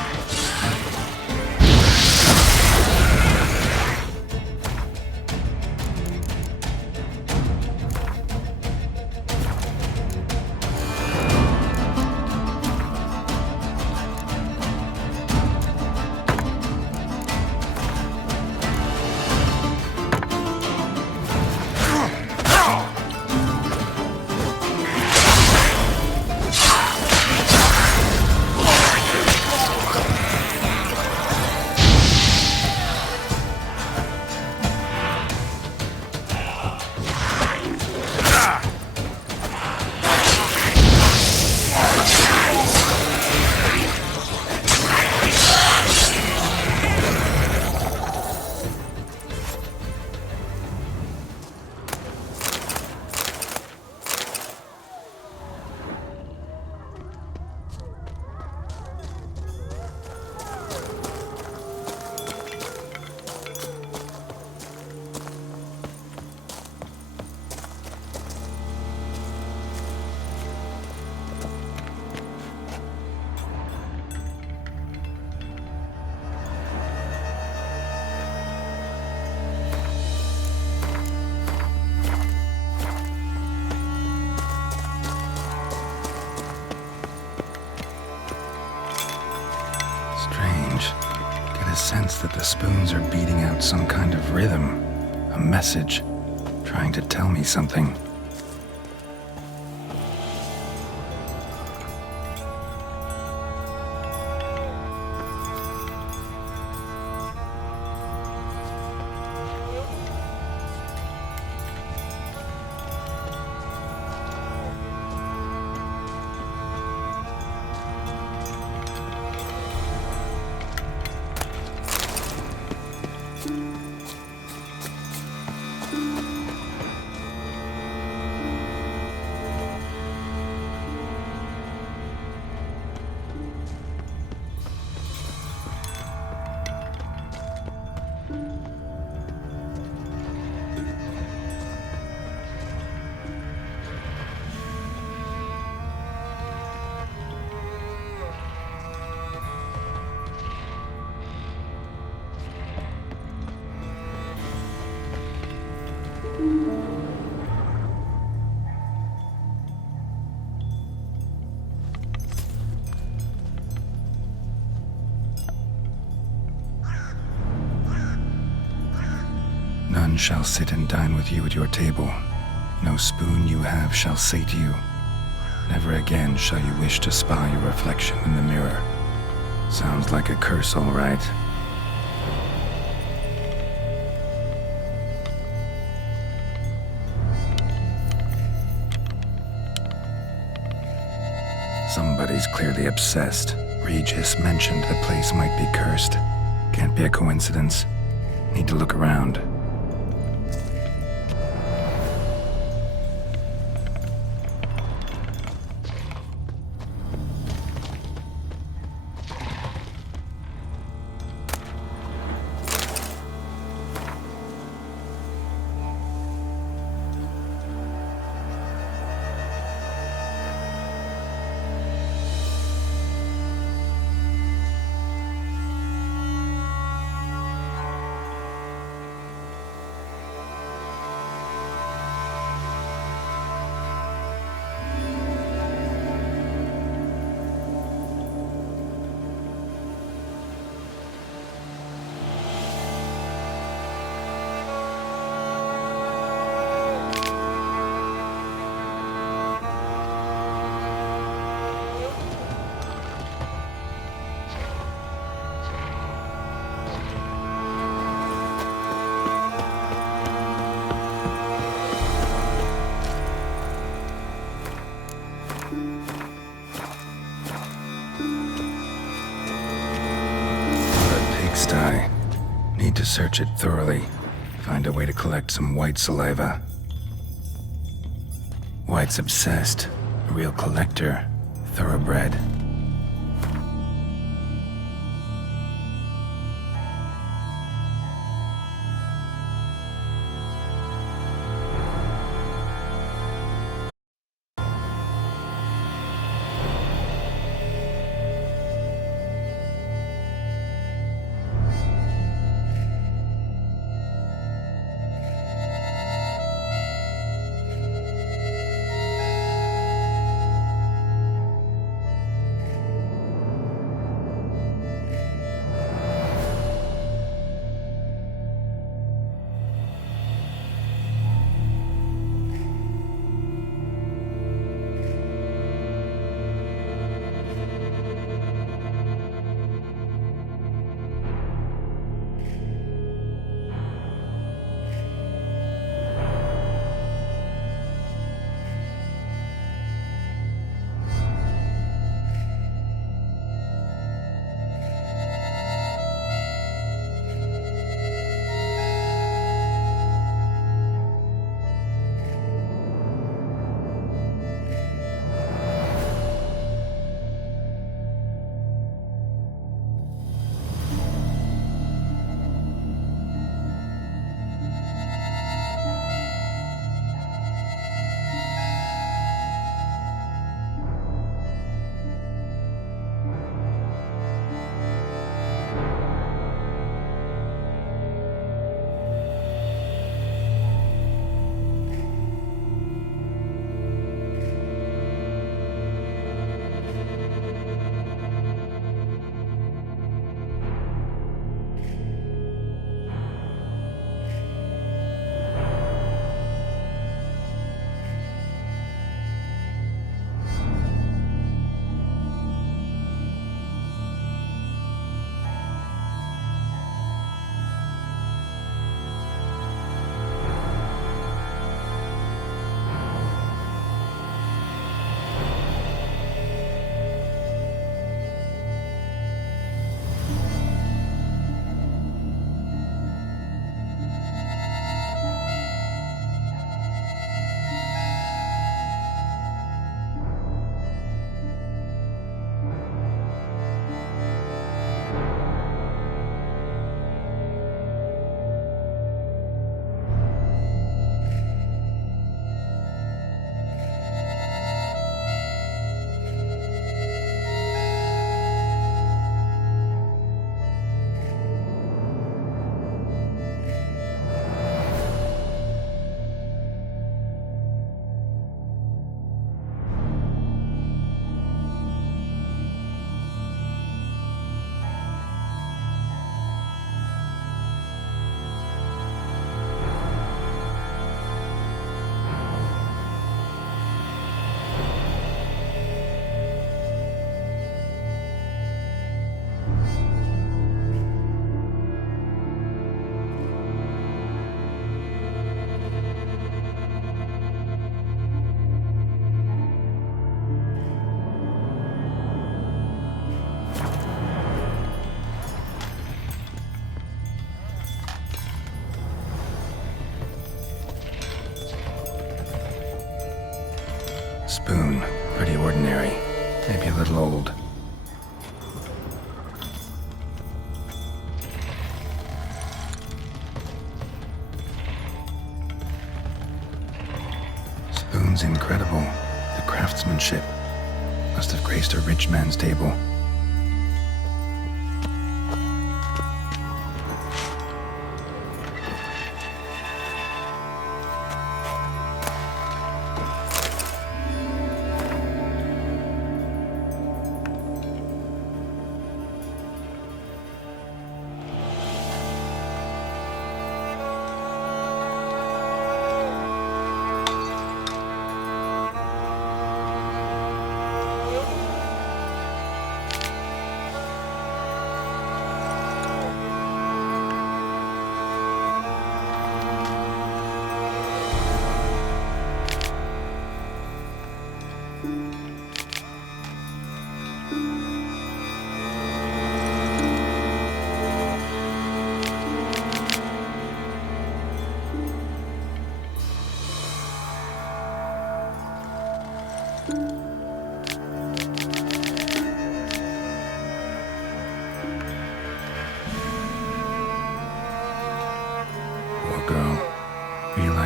Get a sense that the spoons are beating out some kind of rhythm, a message, trying to tell me something. None shall sit and dine with you at your table. No spoon you have shall sate you. Never again shall you wish to spy your reflection in the mirror. Sounds like a curse, all right. Somebody's clearly obsessed. Regis mentioned the place might be cursed. Can't be a coincidence. Need to look around. Pigsty. Need to search it thoroughly. Find a way to collect some white saliva. White's obsessed. A real collector. Thoroughbred. Spoon, pretty ordinary. Maybe a little old. Spoon's incredible. The craftsmanship must have graced a rich man's table.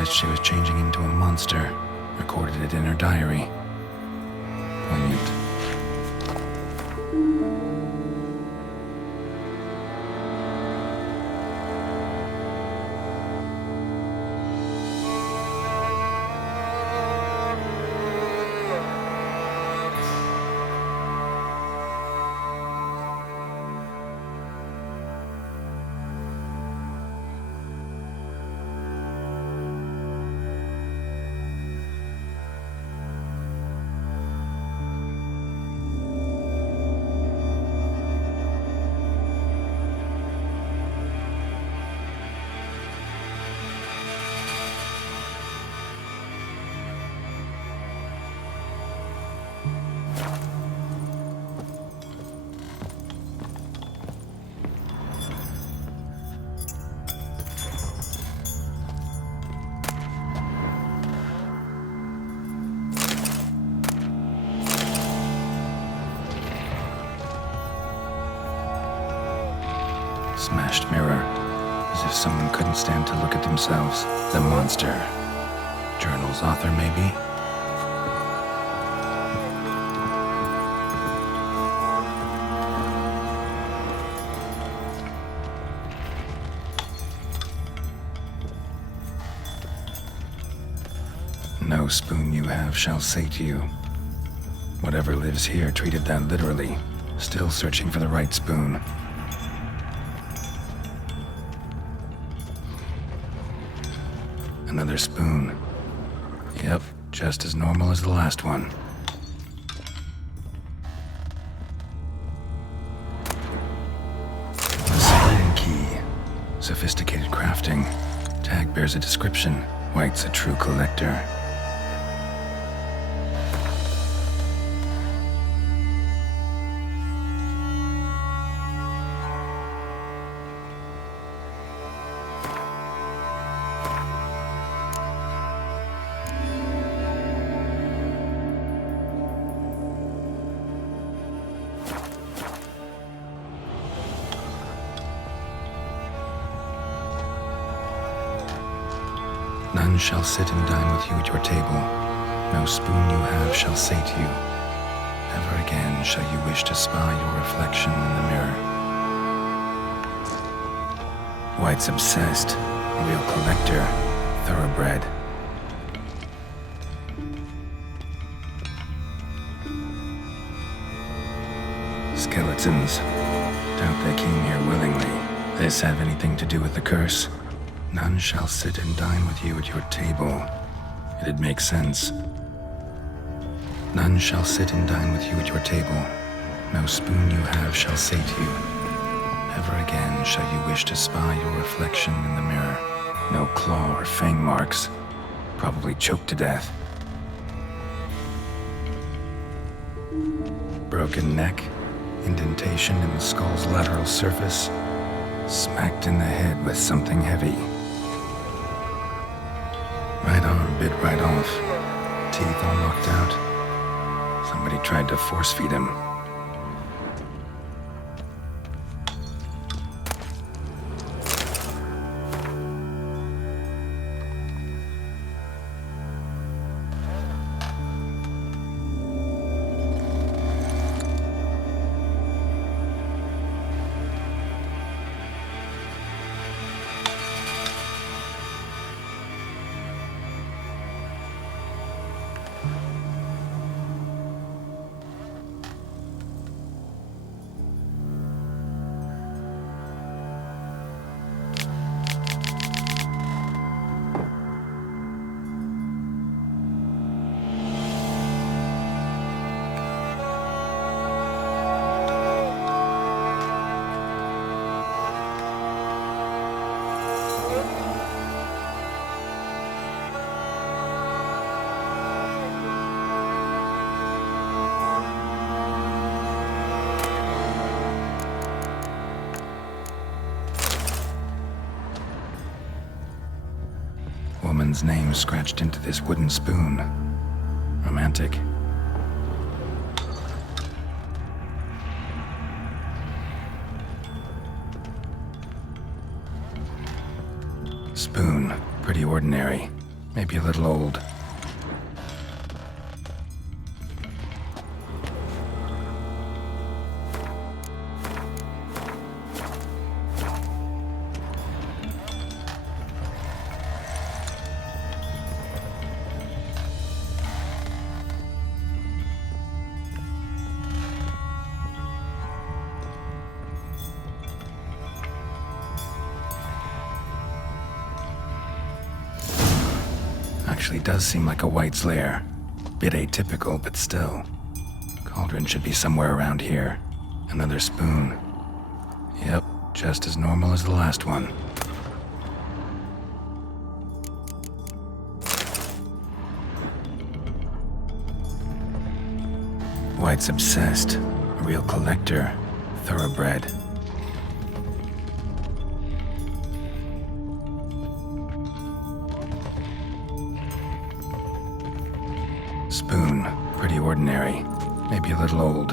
She was changing into a monster, recorded it in her diary. Poignant. Smashed mirror, as if someone couldn't stand to look at themselves. The monster. Journal's author, maybe? No spoon you have shall sate you. Whatever lives here treated that literally, still searching for the right spoon. Another spoon. Yep, just as normal as the last one. A spoon key. Sophisticated crafting. Tag bears a description. White's a true collector. None shall sit and dine with you at your table. No spoon you have shall sate you. Never again shall you wish to spy your reflection in the mirror. White's obsessed. A real collector. Thoroughbred. Skeletons. Doubt they came here willingly. This have anything to do with the curse? None shall sit and dine with you at your table. It'd make sense. None shall sit and dine with you at your table. No spoon you have shall sate you. Never again shall you wish to spy your reflection in the mirror. No claw or fang marks. Probably choked to death. Broken neck. Indentation in the skull's lateral surface. Smacked in the head with something heavy. Right arm bit right off. Teeth all knocked out. Somebody tried to force feed him. Woman's name scratched into this wooden spoon. Romantic. Spoon. Pretty ordinary. Maybe a little old. Actually does seem like a White's lair. Bit atypical, but still. Cauldron should be somewhere around here. Another spoon. Yep, just as normal as the last one. White's obsessed. A real collector. Thoroughbred. Spoon. Pretty ordinary. Maybe a little old.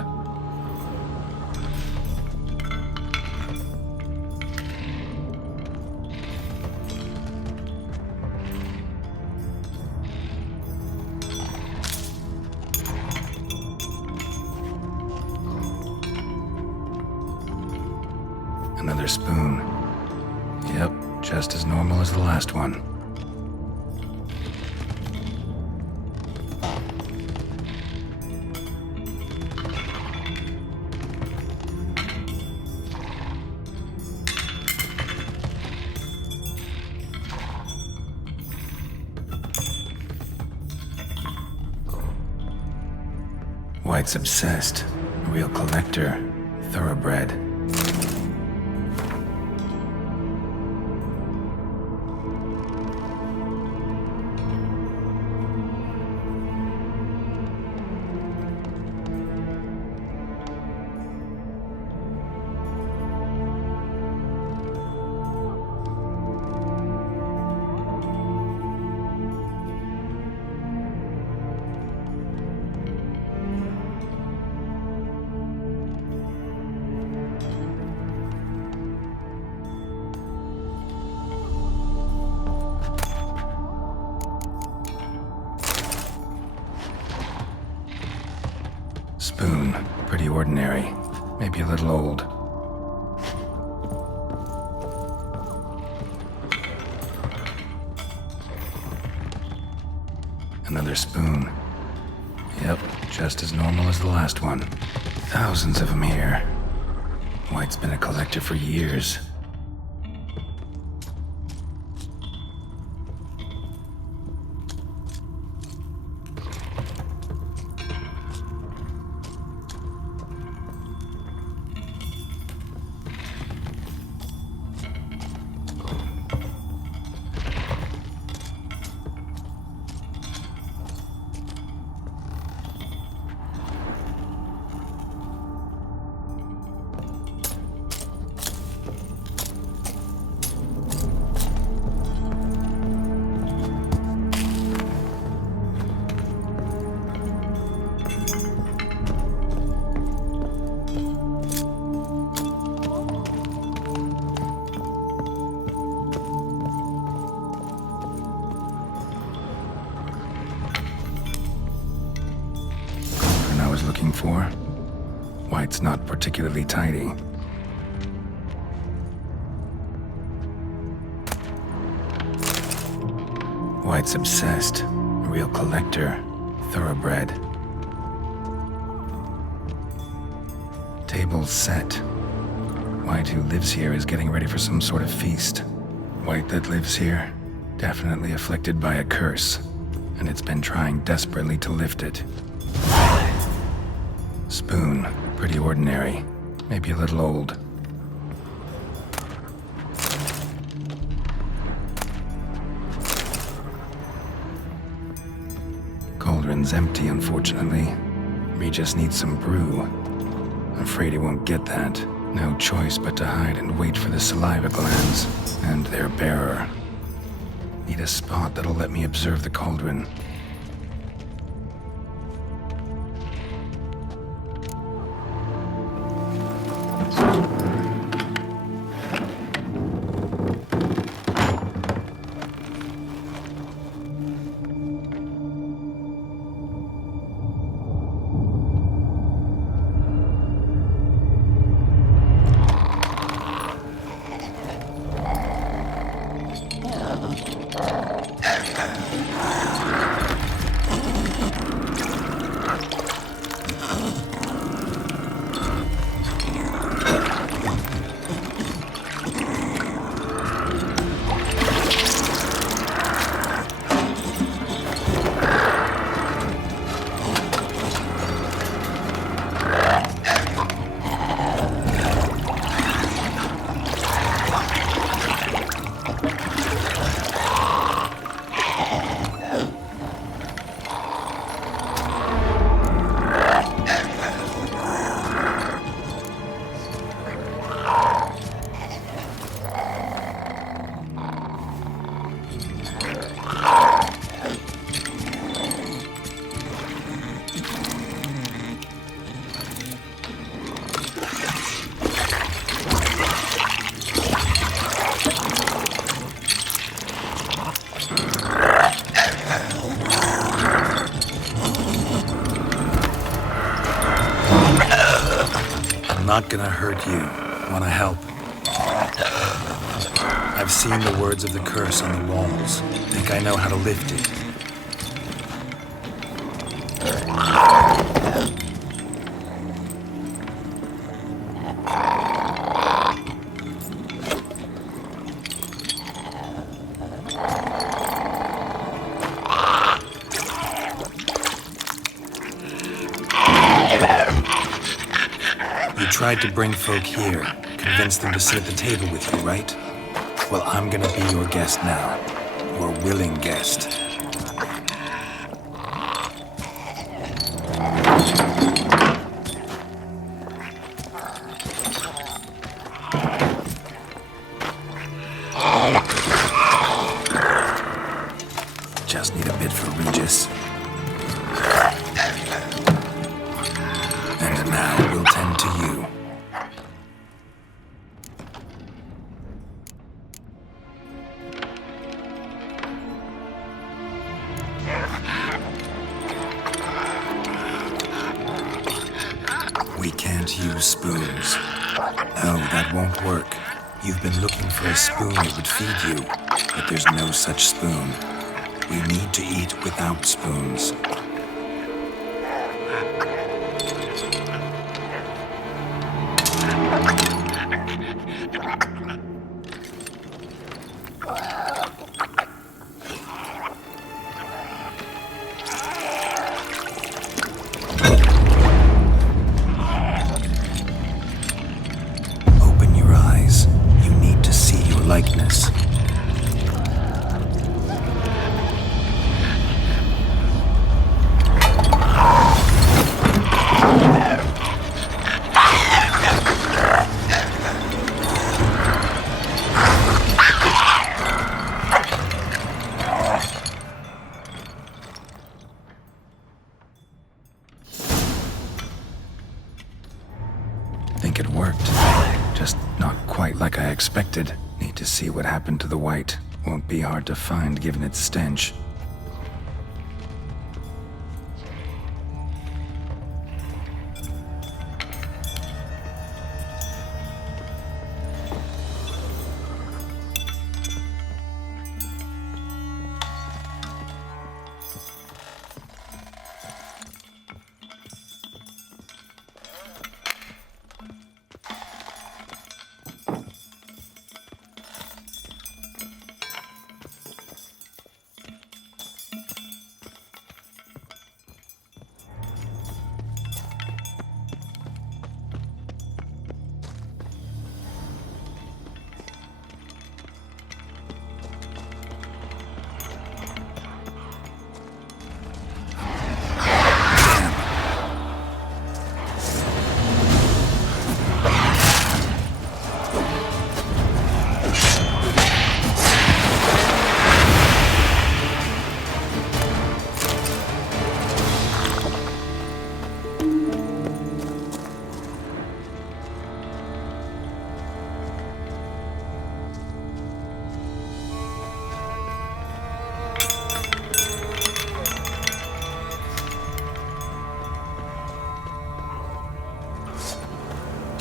Another spoon. Yep, just as normal as the last one. White's obsessed. A real collector. Thoroughbred. Spoon. Pretty ordinary. Maybe a little old. Another spoon. Yep, just as normal as the last one. Thousands of them here. White's been a collector for years. looking for? White's not particularly tidy. White's obsessed. A real collector. Thoroughbred. Table's set. White, who lives here, is getting ready for some sort of feast. White that lives here, definitely afflicted by a curse, and it's been trying desperately to lift it. Spoon, pretty ordinary, maybe a little old. Cauldron's empty, unfortunately. Regis needs some brew. I'm afraid he won't get that. No choice but to hide and wait for the saliva glands and their bearer. Need a spot that'll let me observe the cauldron. Not gonna hurt you. Wanna help? I've seen the words of the curse on the walls. Think I know how to lift it. Tried to bring folk here, convince them to sit at the table with you, right? Well, I'm gonna be your guest now. Your willing guest. Just need a bit for Regis. And now we'll tend to you. We can't use spoons. No, that won't work. You've been looking for a spoon that would feed you, but there's no such spoon. We need to eat without spoons. Likeness. Think it worked. Just not quite like I expected. Need to see what happened to the white. Won't be hard to find given its stench.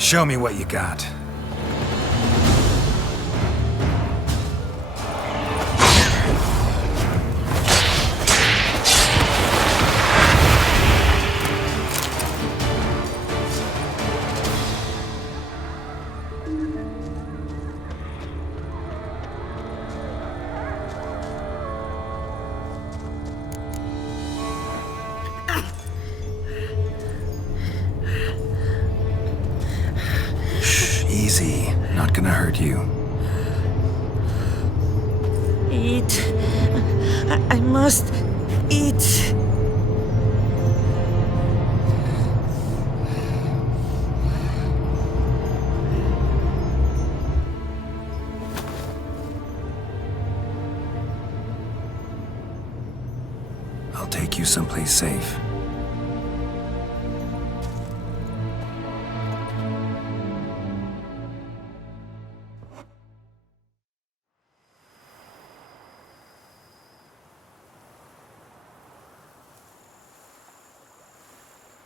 Show me what you got. Shh, easy. Not gonna hurt you. Eat. I must eat. I'll take you someplace safe.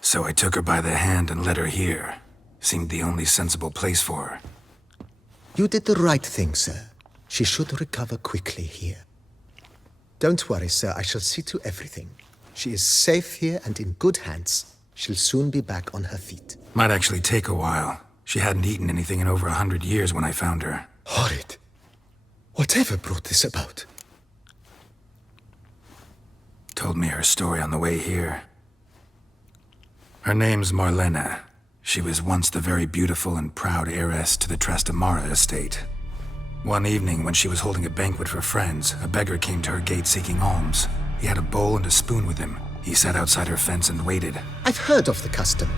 So I took her by the hand and led her here. Seemed the only sensible place for her. You did the right thing, sir. She should recover quickly here. Don't worry, sir. I shall see to everything. She is safe here and in good hands. She'll soon be back on her feet. Might actually take a while. She hadn't eaten anything in over 100 years when I found her. Horrid. Whatever brought this about? Told me her story on the way here. Her name's Marlena. She was once the very beautiful and proud heiress to the Trastamara estate. One evening, when she was holding a banquet for friends, a beggar came to her gate seeking alms. He had a bowl and a spoon with him. He sat outside her fence and waited. I've heard of the custom.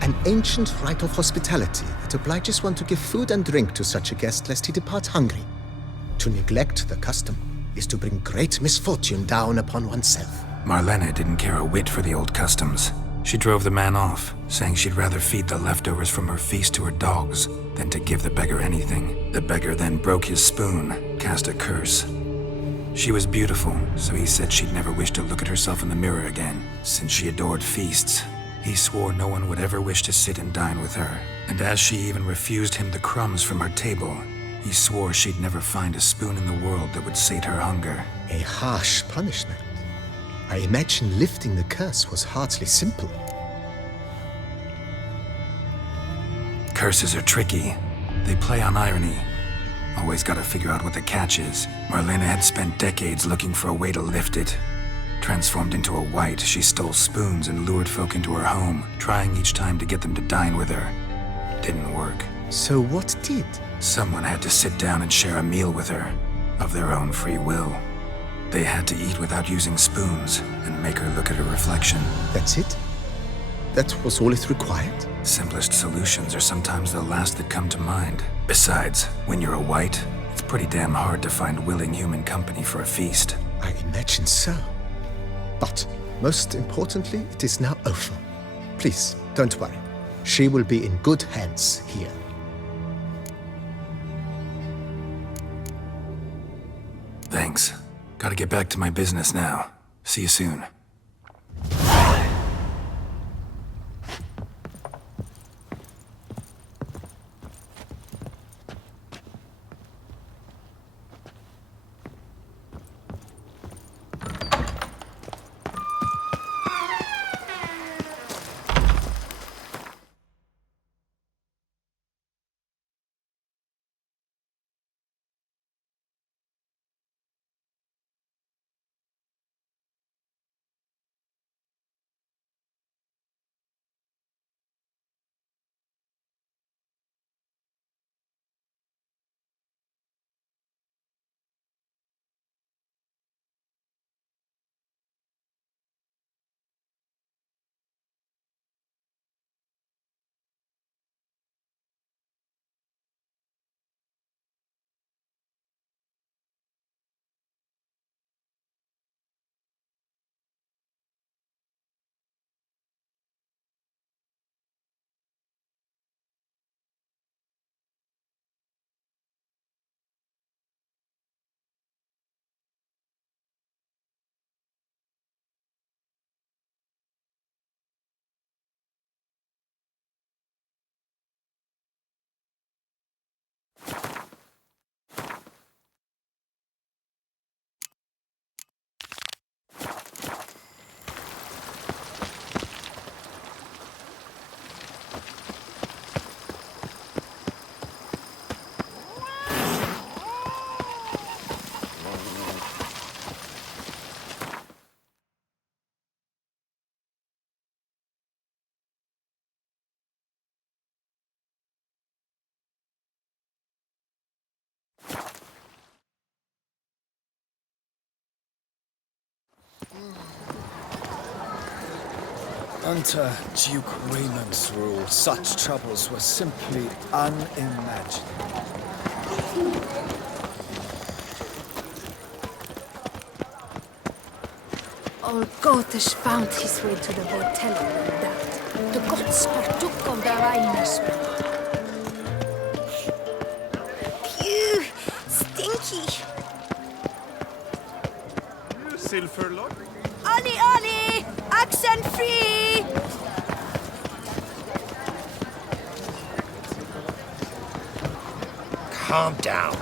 An ancient rite of hospitality that obliges one to give food and drink to such a guest lest he depart hungry. To neglect the custom is to bring great misfortune down upon oneself. Marlena didn't care a whit for the old customs. She drove the man off, saying she'd rather feed the leftovers from her feast to her dogs than to give the beggar anything. The beggar then broke his spoon, cast a curse. She was beautiful, so he said she'd never wish to look at herself in the mirror again. Since she adored feasts, he swore no one would ever wish to sit and dine with her. And as she even refused him the crumbs from her table, he swore she'd never find a spoon in the world that would sate her hunger. A harsh punishment. I imagine lifting the curse was hardly simple. Curses are tricky. They play on irony. Always gotta figure out what the catch is. Marlena had spent decades looking for a way to lift it. Transformed into a wight, she stole spoons and lured folk into her home, trying each time to get them to dine with her. Didn't work. So what did? Someone had to sit down and share a meal with her, of their own free will. They had to eat without using spoons and make her look at her reflection. That's it? That was all it required? Simplest solutions are sometimes the last that come to mind. Besides, when you're a wight, it's pretty damn hard to find willing human company for a feast. I imagine so. But most importantly, it is now over. Please, don't worry. She will be in good hands here. Thanks. Gotta get back to my business now. See you soon. Under Duke Raymond's rule, such troubles were simply unimaginable. All Gotish found his way to the hotel like that. The gods partook of their wines. Phew! Stinky! Silverlock? Ollie, Ollie! Accent free! Calm down.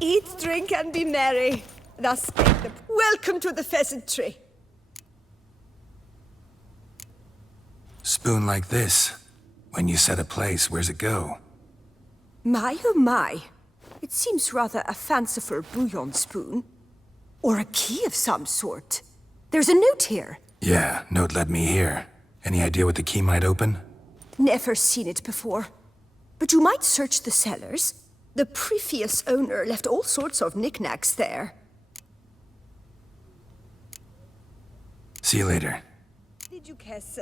Eat, drink, and be merry. Thus spake the... Welcome to the pheasantry. Spoon like this. When you set a place, where's it go? My, oh my. It seems rather a fanciful bouillon spoon. Or a key of some sort. There's a note here. Yeah, note led me here. Any idea what the key might open? Never seen it before. But you might search the cellars. The previous owner left all sorts of knickknacks there. See you later. Did you guess,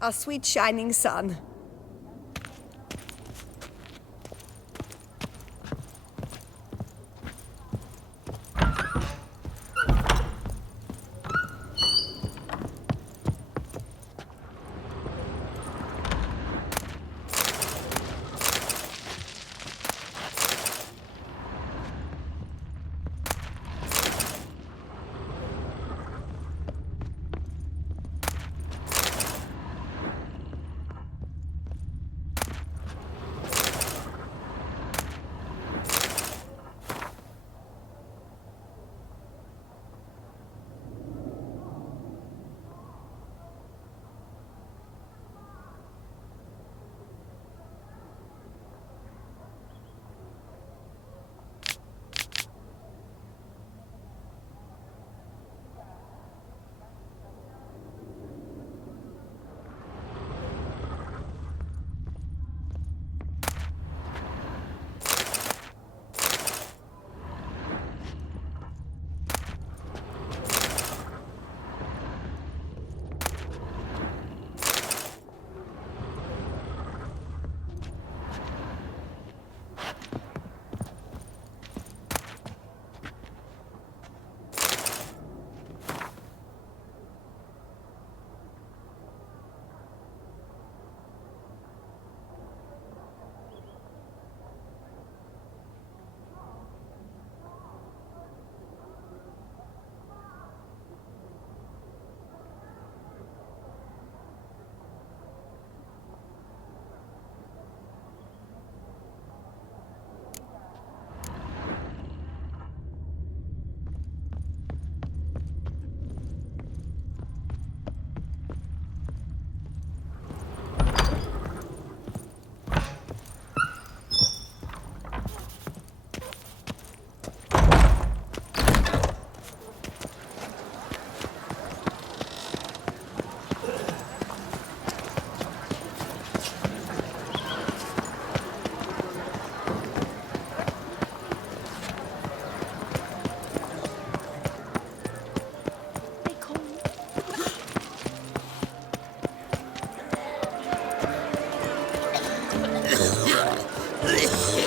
our sweet shining sun?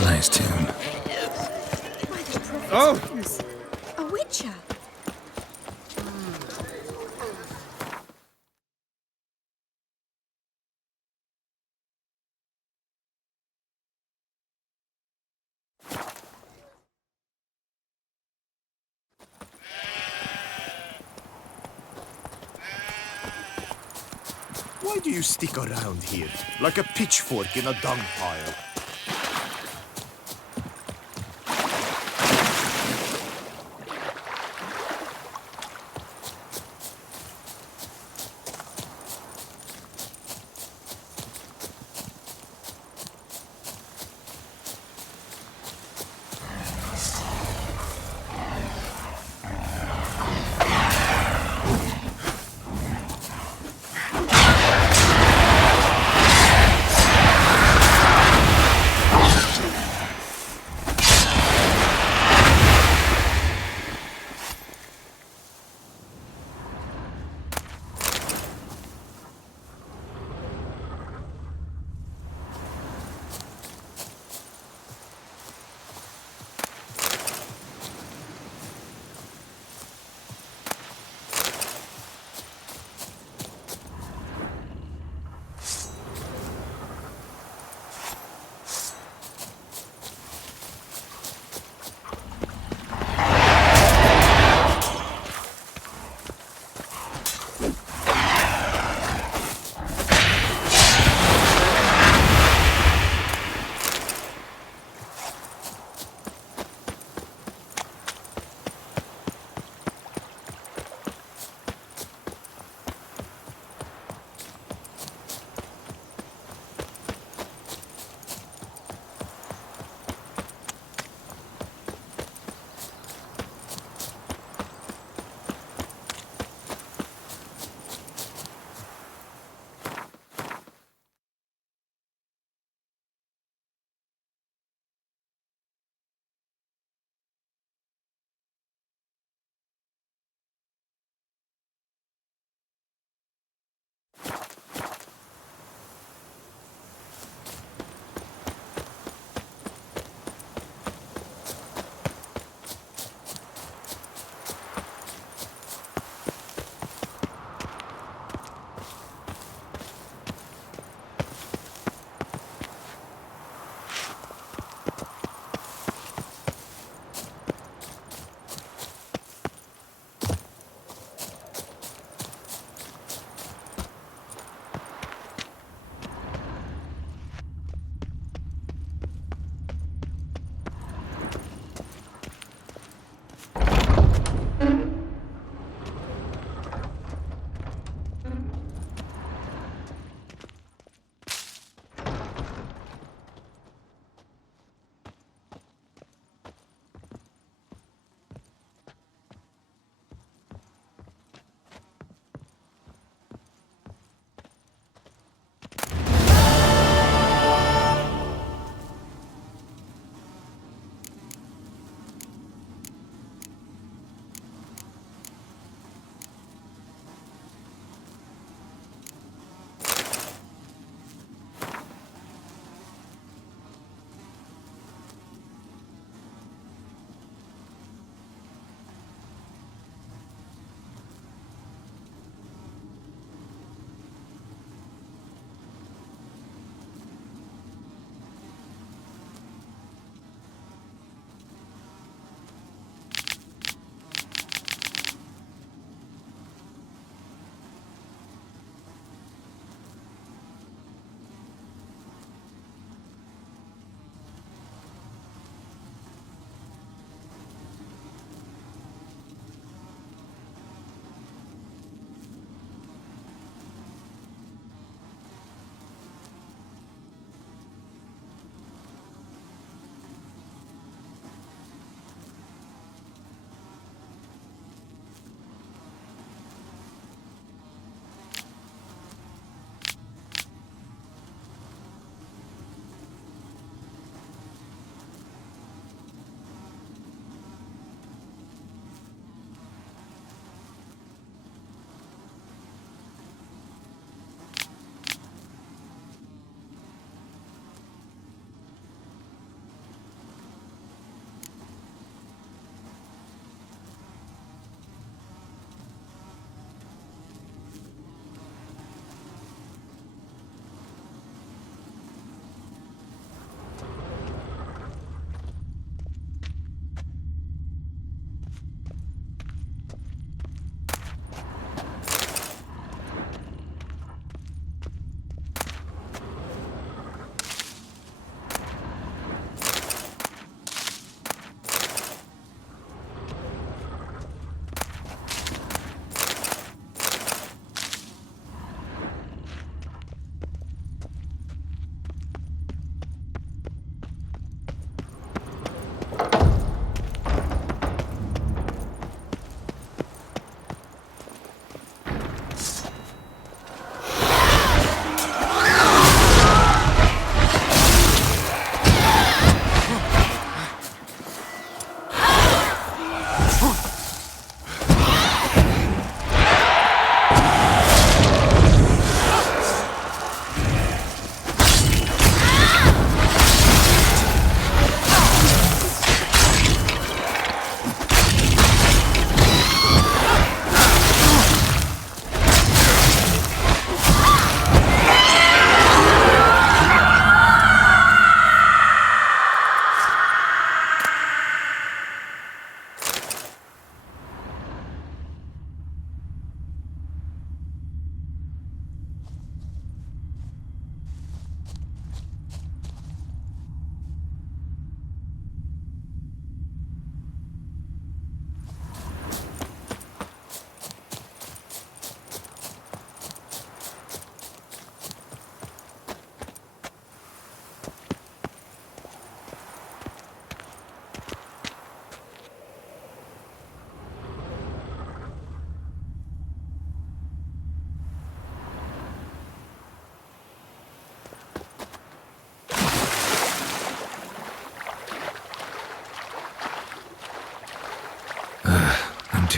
Nice tune. Oh! A witcher. Why do you stick around here, like a pitchfork in a dung pile?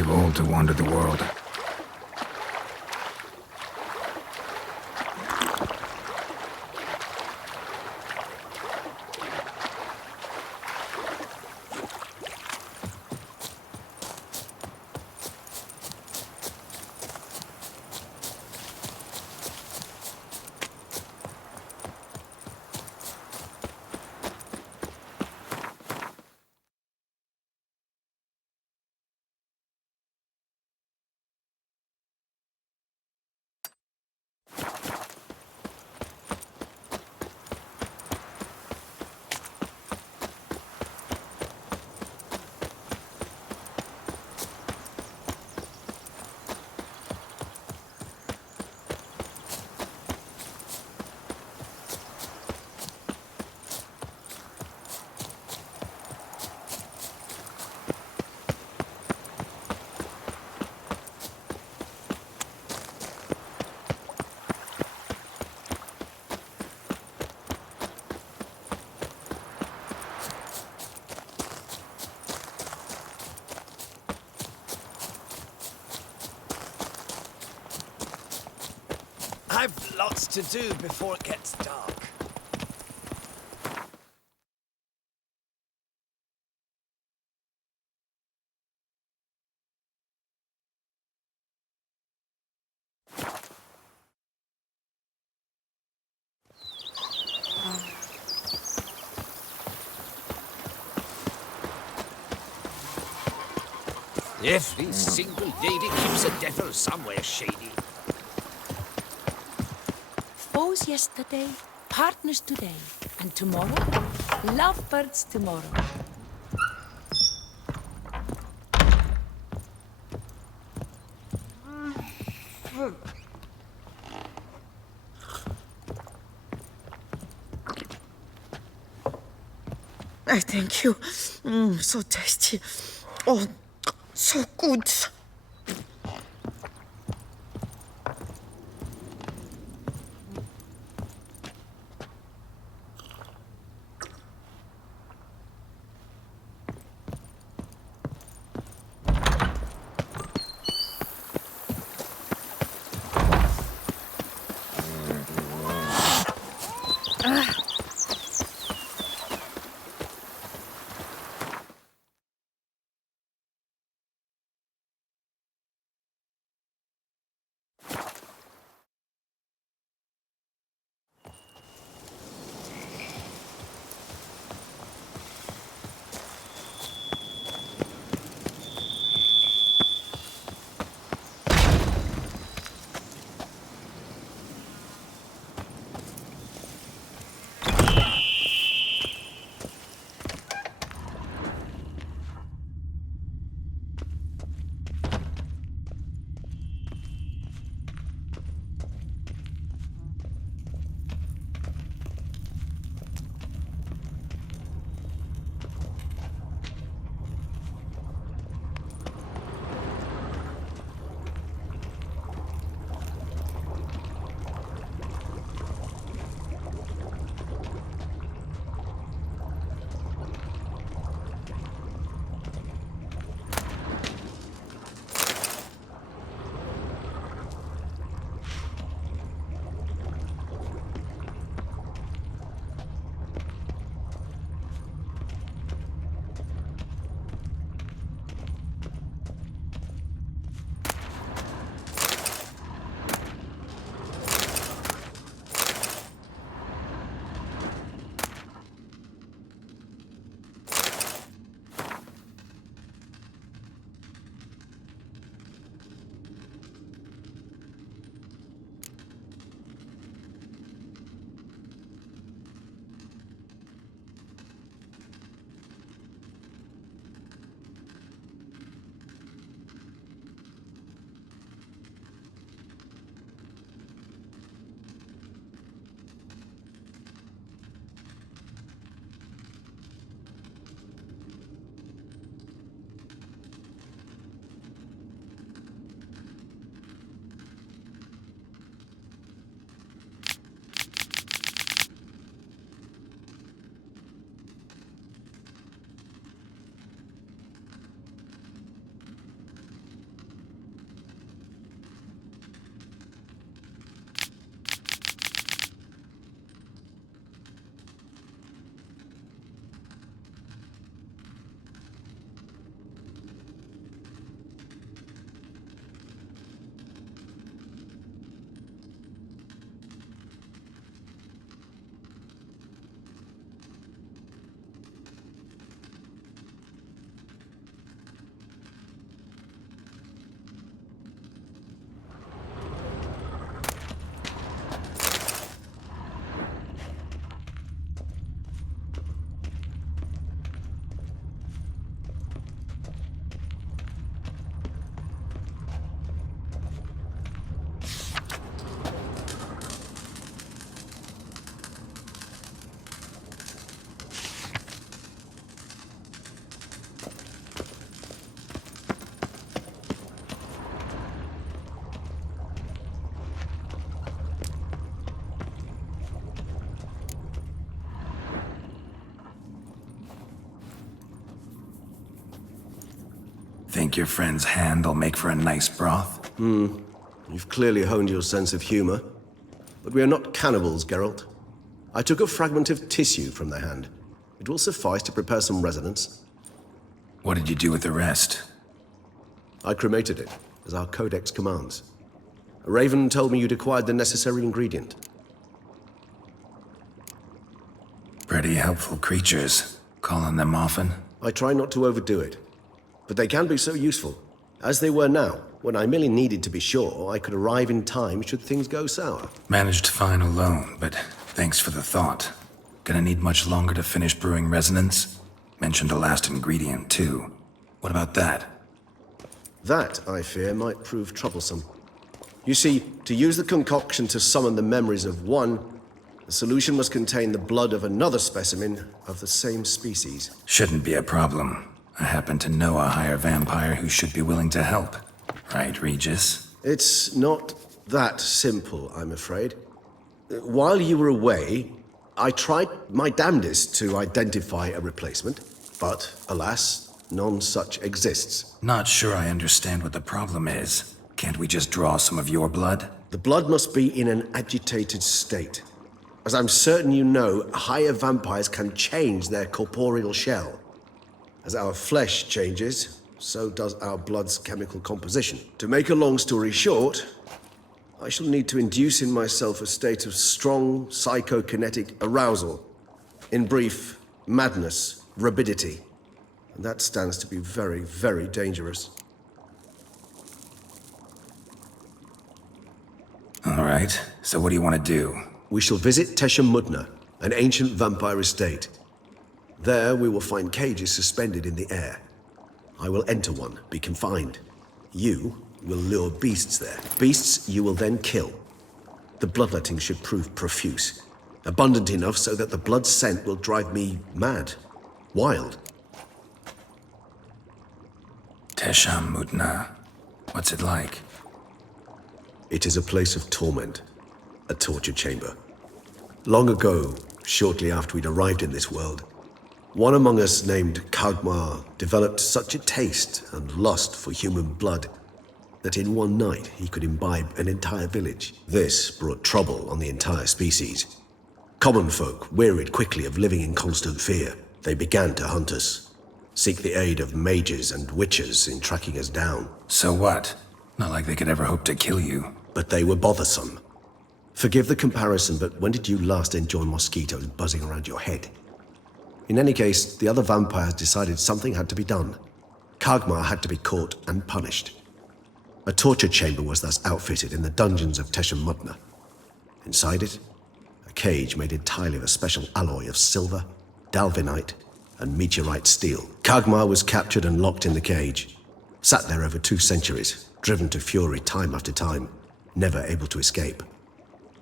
too old to wander the world. I've lots to do before it gets dark. Every single lady keeps a devil somewhere shady. Foes yesterday, partners today, and tomorrow, lovebirds tomorrow. I thank you. So tasty. Oh, so good. Think your friend's hand will make for a nice broth? You've clearly honed your sense of humor. But we are not cannibals, Geralt. I took a fragment of tissue from their hand. It will suffice to prepare some resonance. What did you do with the rest? I cremated it, as our codex commands. A raven told me you'd acquired the necessary ingredient. Pretty helpful creatures. Call on them often? I try not to overdo it. But they can be so useful. As they were now, when I merely needed to be sure I could arrive in time should things go sour. Managed fine alone, but thanks for the thought. Gonna need much longer to finish brewing resonance? Mentioned a last ingredient, too. What about that? That, I fear, might prove troublesome. You see, to use the concoction to summon the memories of one, the solution must contain the blood of another specimen of the same species. Shouldn't be a problem. I happen to know a higher vampire who should be willing to help. Right, Regis? It's not that simple, I'm afraid. While you were away, I tried my damnedest to identify a replacement, but alas, none such exists. Not sure I understand what the problem is. Can't we just draw some of your blood? The blood must be in an agitated state. As I'm certain you know, higher vampires can change their corporeal shell. As our flesh changes, so does our blood's chemical composition. To make a long story short, I shall need to induce in myself a state of strong psychokinetic arousal. In brief, madness, rabidity. And that stands to be very, very dangerous. All right, so what do you want to do? We shall visit Tesha Mudna, an ancient vampire estate. There we will find cages suspended in the air. I will enter one, be confined. You will lure beasts there. Beasts you will then kill. The bloodletting should prove profuse. Abundant enough so that the blood scent will drive me mad. Wild. Tesha Mudna. What's it like? It is a place of torment. A torture chamber. Long ago, shortly after we'd arrived in this world, one among us named Kagmar developed such a taste and lust for human blood that in one night he could imbibe an entire village. This brought trouble on the entire species. Common folk wearied quickly of living in constant fear. They began to hunt us, seek the aid of mages and witches in tracking us down. So what? Not like they could ever hope to kill you. But they were bothersome. Forgive the comparison, but when did you last enjoy mosquitoes buzzing around your head? In any case, the other vampires decided something had to be done. Kagmar had to be caught and punished. A torture chamber was thus outfitted in the dungeons of Tesha Mudna. Inside it, a cage made entirely of a special alloy of silver, dalvinite, and meteorite steel. Kagmar was captured and locked in the cage. Sat there over 2 centuries, driven to fury time after time, never able to escape.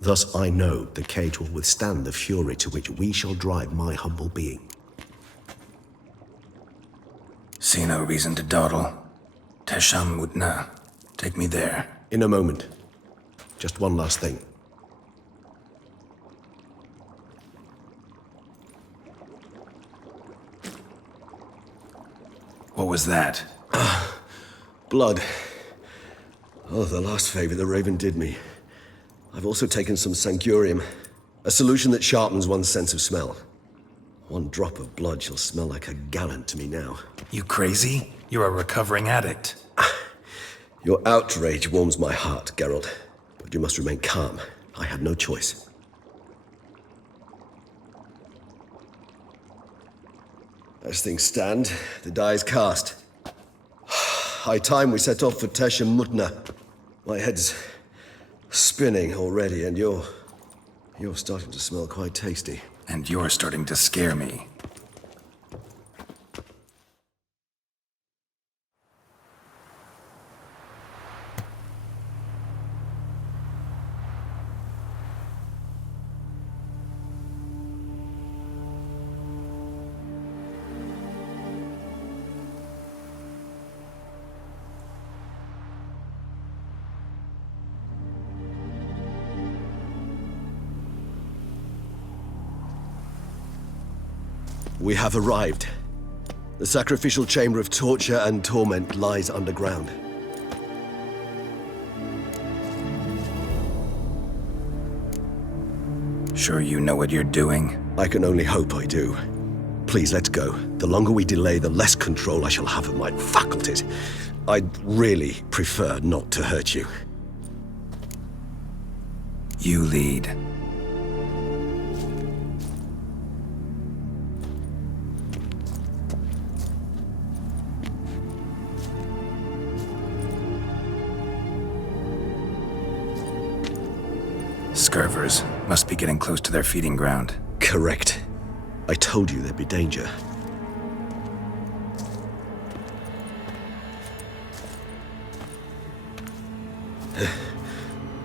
Thus I know the cage will withstand the fury to which we shall drive my humble being. See no reason to dawdle. Tesha Mudna. Take me there. In a moment. Just one last thing. What was that? Blood. Oh, the last favor the Raven did me. I've also taken some Sancurium, a solution that sharpens one's sense of smell. One drop of blood shall smell like a gallon to me now. You crazy? You're a recovering addict. Your outrage warms my heart, Geralt. But you must remain calm. I had no choice. As things stand, the die is cast. High time we set off for Tesha Mudna. My head's spinning already, and you're starting to smell quite tasty. And you're starting to scare me. We have arrived. The sacrificial chamber of torture and torment lies underground. Sure you know what you're doing? I can only hope I do. Please, let's go. The longer we delay, the less control I shall have of my faculties. I'd really prefer not to hurt you. You lead. Scurvers must be getting close to their feeding ground. Correct. I told you there'd be danger.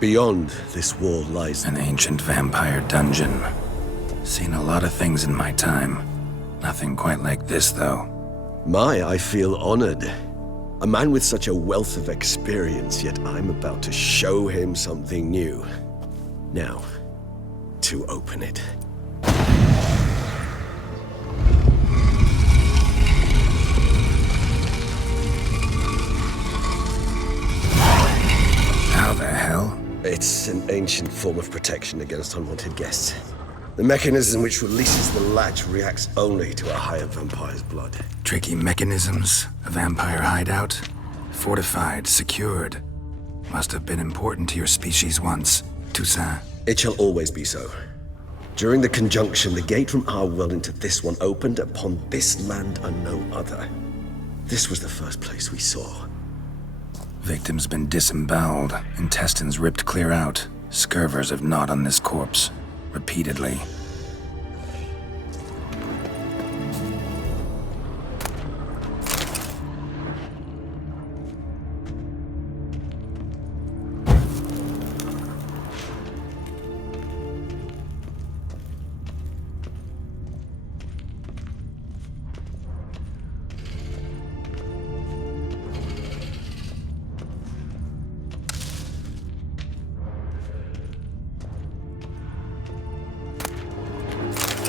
Beyond this wall lies an ancient vampire dungeon. Seen a lot of things in my time. Nothing quite like this, though. I feel honored. A man with such a wealth of experience, yet I'm about to show him something new. Now, to open it. How the hell? It's an ancient form of protection against unwanted guests. The mechanism which releases the latch reacts only to a higher vampire's blood. Tricky mechanisms, a vampire hideout, fortified, secured. Must have been important to your species once, Toussaint. It shall always be so. During the conjunction, the gate from our world into this one opened upon this land and no other. This was the first place we saw. Victim's been disemboweled, intestines ripped clear out. Scurvers have gnawed on this corpse. Repeatedly.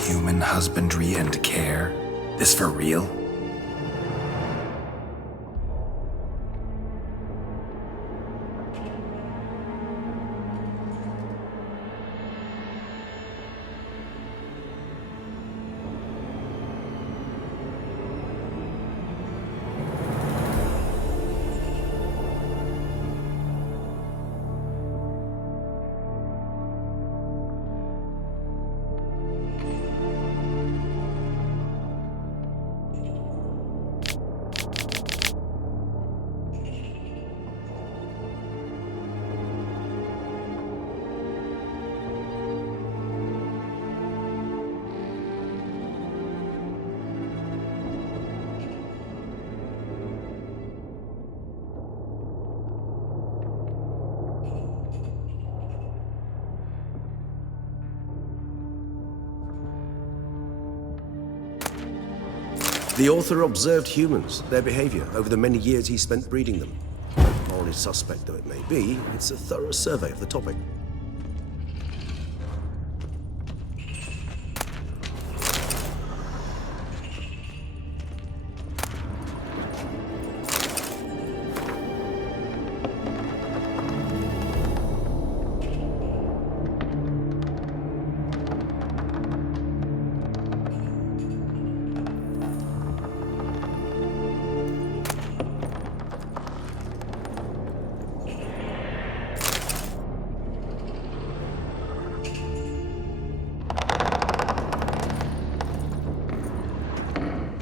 Human husbandry and care? This for real? The author observed humans, their behavior, over the many years he spent breeding them. Morally suspect though it may be, it's a thorough survey of the topic.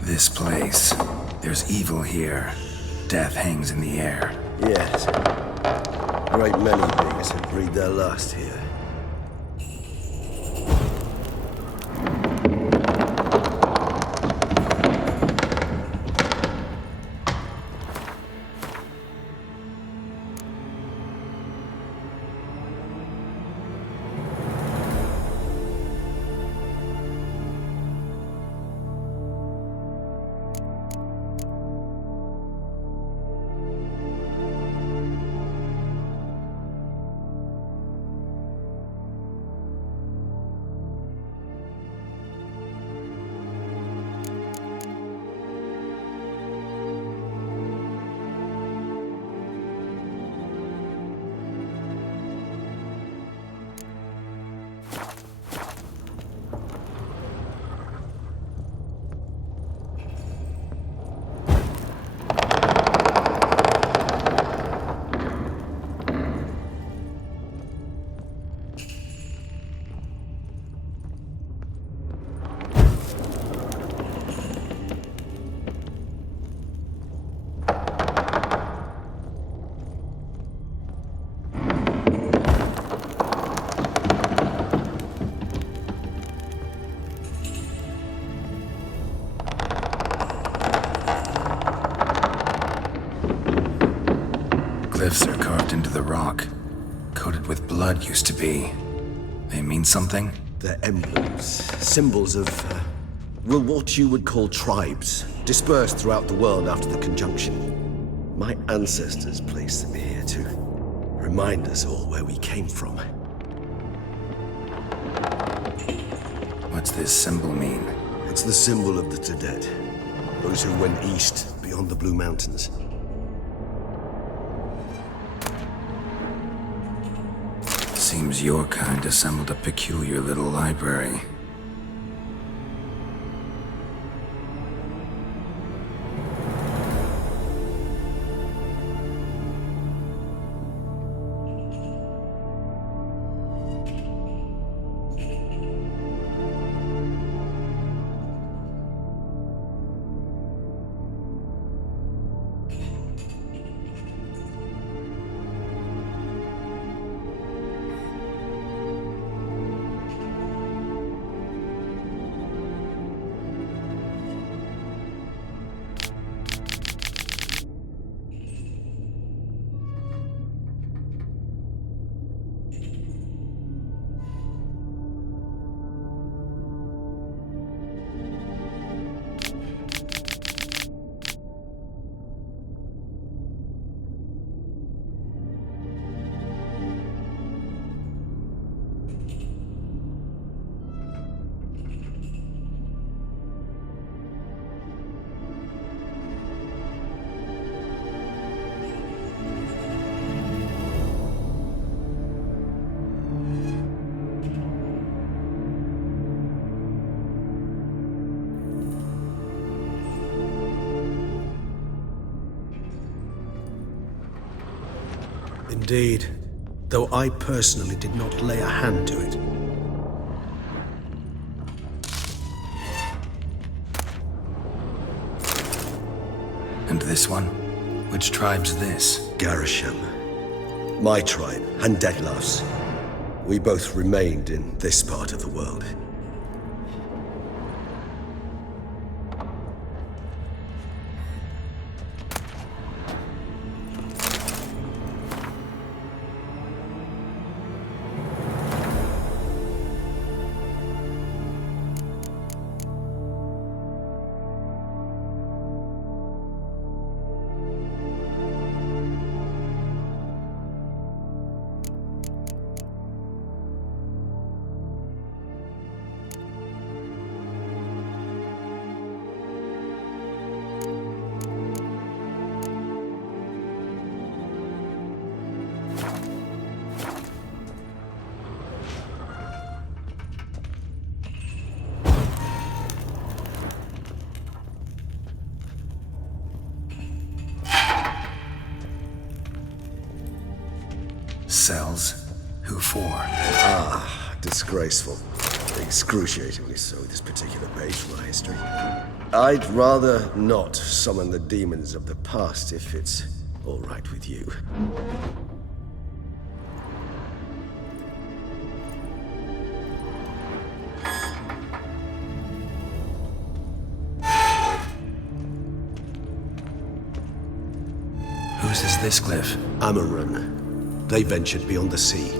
This place. There's evil here. Death hangs in the air. Yes. Great many beings have breathed their last here. glyphs are carved into the rock. Coated with blood used to be. They mean something? They're emblems, symbols of, well, what you would call tribes, dispersed throughout the world after the conjunction. My ancestors placed them here to remind us all where we came from. What's this symbol mean? It's the symbol of the Tedet, those who went east beyond the Blue Mountains. Seems your kind assembled a peculiar little library. Indeed, though I personally did not lay a hand to it. And this one? Which tribe's this? Garisham. My tribe, and Detlef's. We both remained in this part of the world. Cells? Who for? Ah, disgraceful. Excruciatingly so, this particular page from our history. I'd rather not summon the demons of the past if it's all right with you. Whose is this glyph? Amarun. They ventured beyond the sea.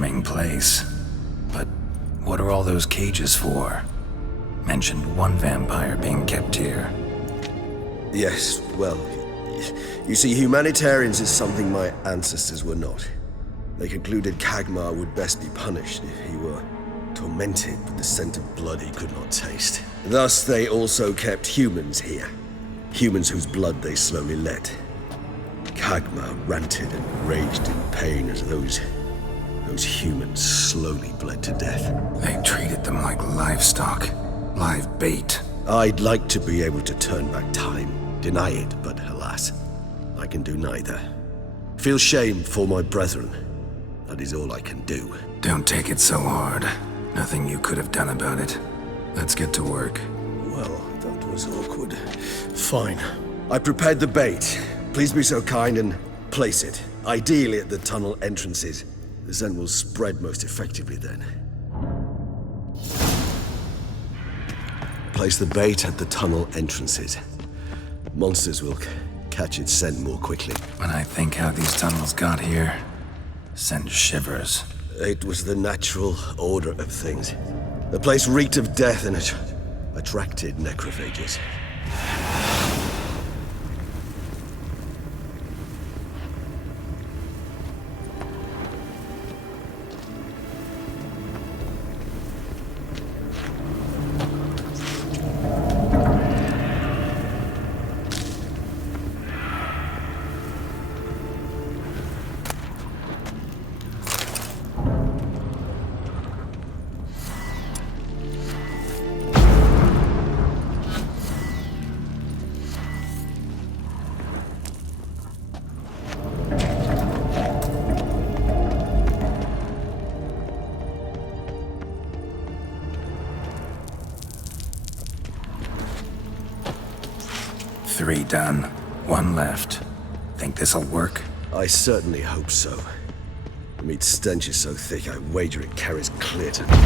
charming place. But what are all those cages for? Mentioned one vampire being kept here. Yes, well, you see, humanitarians is something my ancestors were not. They concluded Kagmar would best be punished if he were tormented with the scent of blood he could not taste. Thus, they also kept humans here. Humans whose blood they slowly let. Kagmar ranted and raged in pain as those humans slowly bled to death. They treated them like livestock, live bait. I'd like to be able to turn back time, deny it, but alas, I can do neither. Feel shame for my brethren. That is all I can do. Don't take it so hard. Nothing you could have done about it. Let's get to work. Well, that was awkward. Fine. I prepared the bait. Please be so kind and place it. Ideally at the tunnel entrances. The scent will spread most effectively then. Place the bait at the tunnel entrances. Monsters will catch its scent more quickly. When I think how these tunnels got here, send shivers. It was the natural order of things. The place reeked of death and it attracted necrophages. Three done. One left. Think this'll work? I certainly hope so. The meat stench is so thick, I wager it carries clear to that.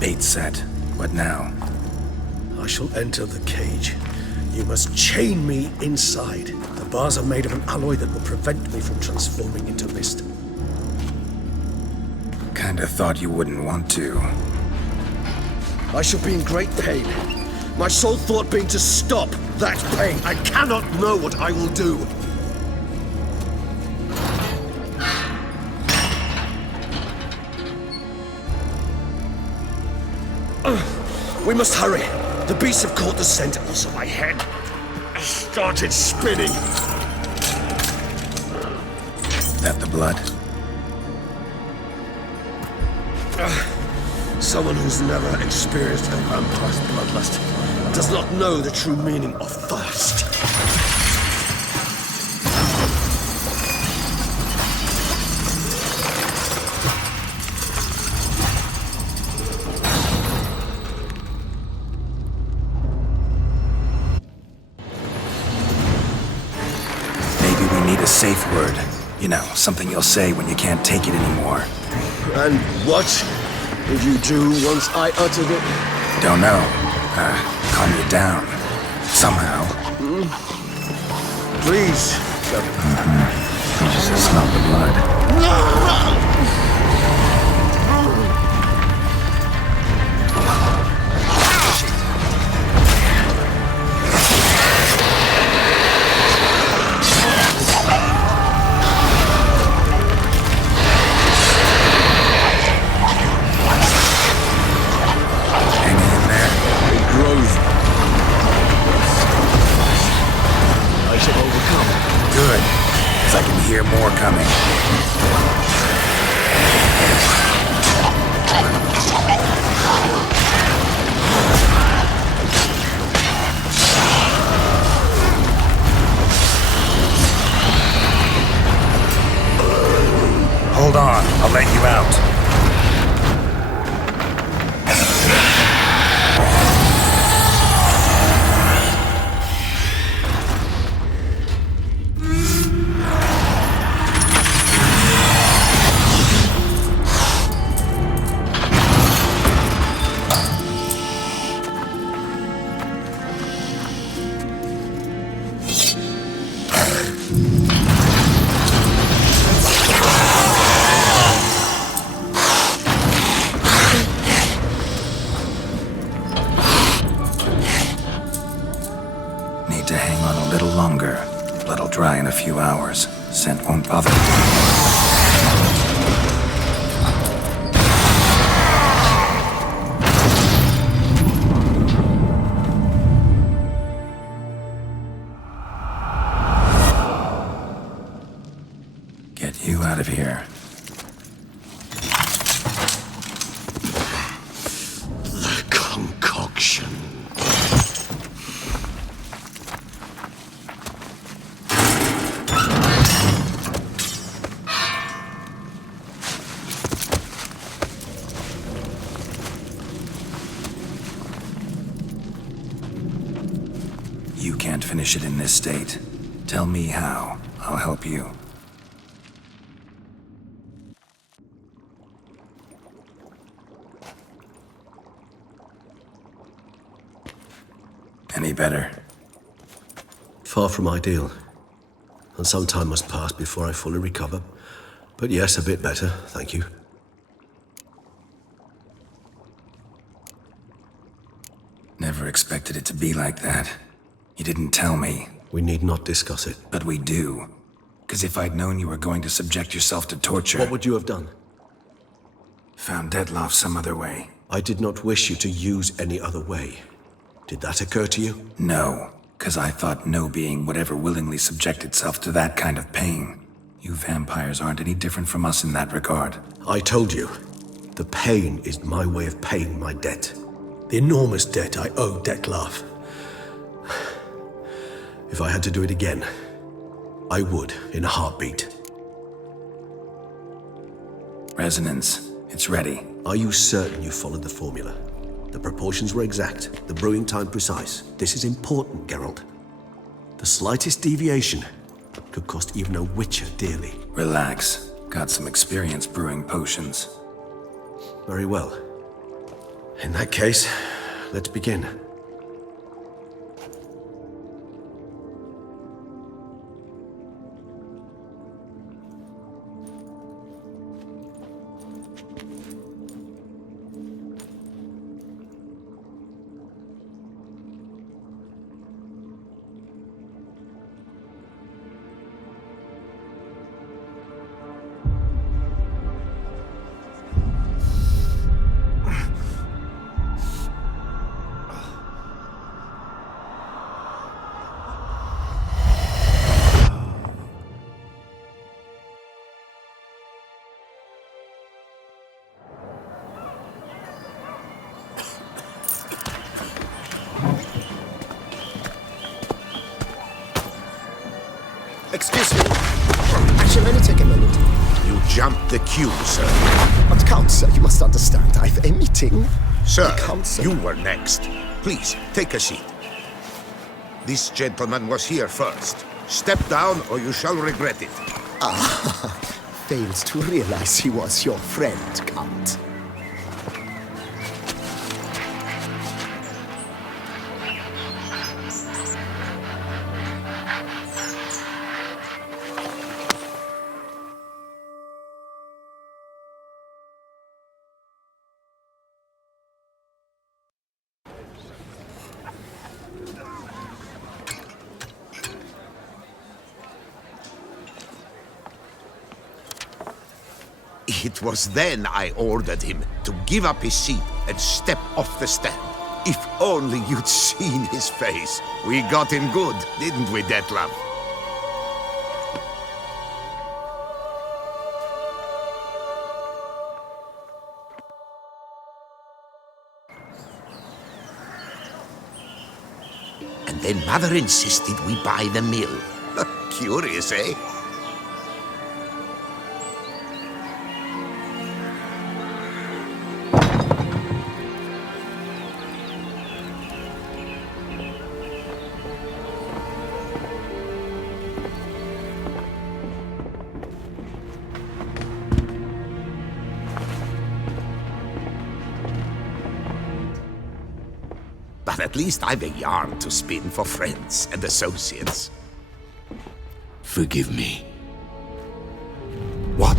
Bait set. What now? I shall enter the cage. You must chain me inside. The bars are made of an alloy that will prevent me from transforming into mist. Kinda thought you wouldn't want to. I shall be in great pain. My sole thought being to stop that pain. I cannot know what I will do. We must hurry. The beasts have caught the scent. Also, my head started spinning. That the blood? Someone who's never experienced a vampire's bloodlust does not know the true meaning of thirst. A safe word. You know, something you'll say when you can't take it anymore. And what would you do once I uttered it? Don't know. Calm you down. Somehow. Please. You just smell the blood. I shall overcome. Good, because I can hear more coming. dry in a few hours. Scent won't bother me. Get you out of here. The concoction. You can't finish it in this state. Tell me how. I'll help you. Any better? Far from ideal. And some time must pass before I fully recover. But yes, a bit better, thank you. Never expected it to be like that. You didn't tell me. We need not discuss it. But we do. Because if I'd known you were going to subject yourself to torture... What would you have done? Found Detloff some other way. I did not wish you to use any other way. Did that occur to you? No, because I thought no being would ever willingly subject itself to that kind of pain. You vampires aren't any different from us in that regard. I told you, the pain is my way of paying my debt. The enormous debt I owe Detloff. If I had to do it again, I would, in a heartbeat. Resonance, it's ready. Are you certain you followed the formula? The proportions were exact, the brewing time precise. This is important, Geralt. The slightest deviation could cost even a witcher dearly. Relax. Got some experience brewing potions. Very well. In that case, let's begin. Excuse me. I shall only take a moment. You jumped the queue, sir. But Count, sir, you must understand. I've a meeting. Sir, Count, sir. you were next. Please, take a seat. This gentleman was here first. Step down or you shall regret it. Ah, fails to realize he was your friend, Count. It was then I ordered him to give up his seat and step off the stand. If only you'd seen his face. We got him good, didn't we, Detlav? And then Mother insisted we buy the mill. Curious, eh? But at least I've a yarn to spin for friends and associates. Forgive me. What?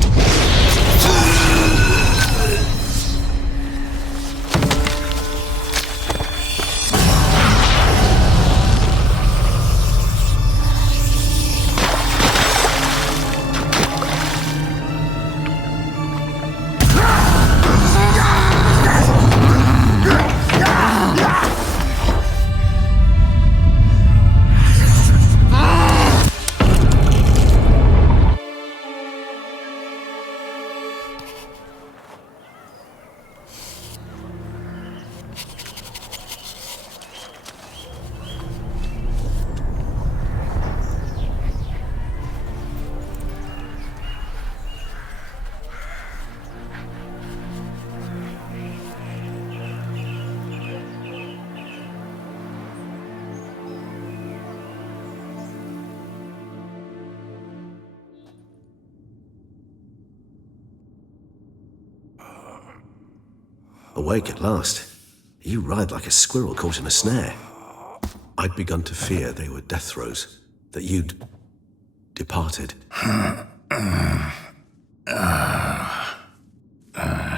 awake at last. You ride like a squirrel caught in a snare. I'd begun to fear they were death throes, that you'd departed.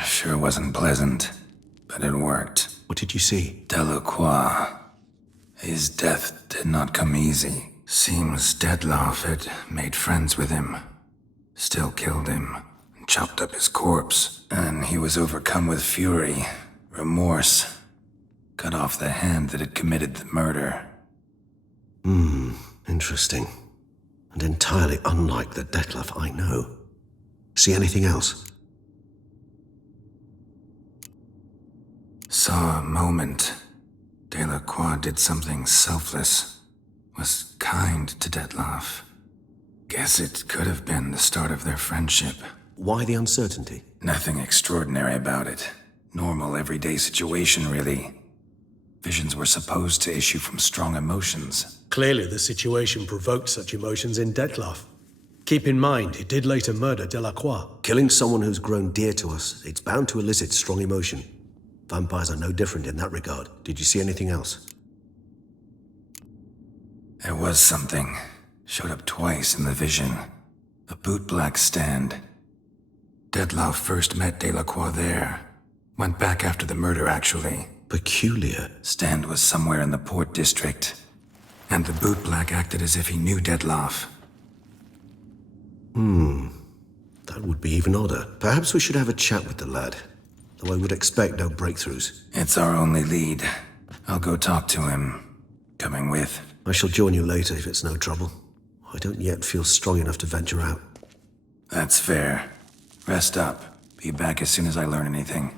Sure wasn't pleasant, but it worked. What did you see? Delacroix. His death did not come easy. Seems Dettlaff had made friends with him. Still killed him, and chopped up his corpse. And he was overcome with fury, remorse. Cut off the hand that had committed the murder. Interesting. And entirely unlike the Dettlaff I know. See anything else? Saw a moment. Delacroix did something selfless. Was kind to Dettlaff. Guess it could have been the start of their friendship. Why the uncertainty? Nothing extraordinary about it. Normal, everyday situation, really. Visions were supposed to issue from strong emotions. Clearly the situation provoked such emotions in Dettlaff. Keep in mind, he did later murder Delacroix. Killing someone who's grown dear to us, it's bound to elicit strong emotion. Vampires are no different in that regard. Did you see anything else? There was something. Showed up twice in the vision. A bootblack stand. Dettlaff first met Delacroix there. Went back after the murder, actually. Peculiar. Stand was somewhere in the Port District. And the bootblack acted as if he knew Dettlaff. That would be even odder. Perhaps we should have a chat with the lad. Though I would expect no breakthroughs. It's our only lead. I'll go talk to him. Coming with? I shall join you later if it's no trouble. I don't yet feel strong enough to venture out. That's fair. Rest up. Be back as soon as I learn anything.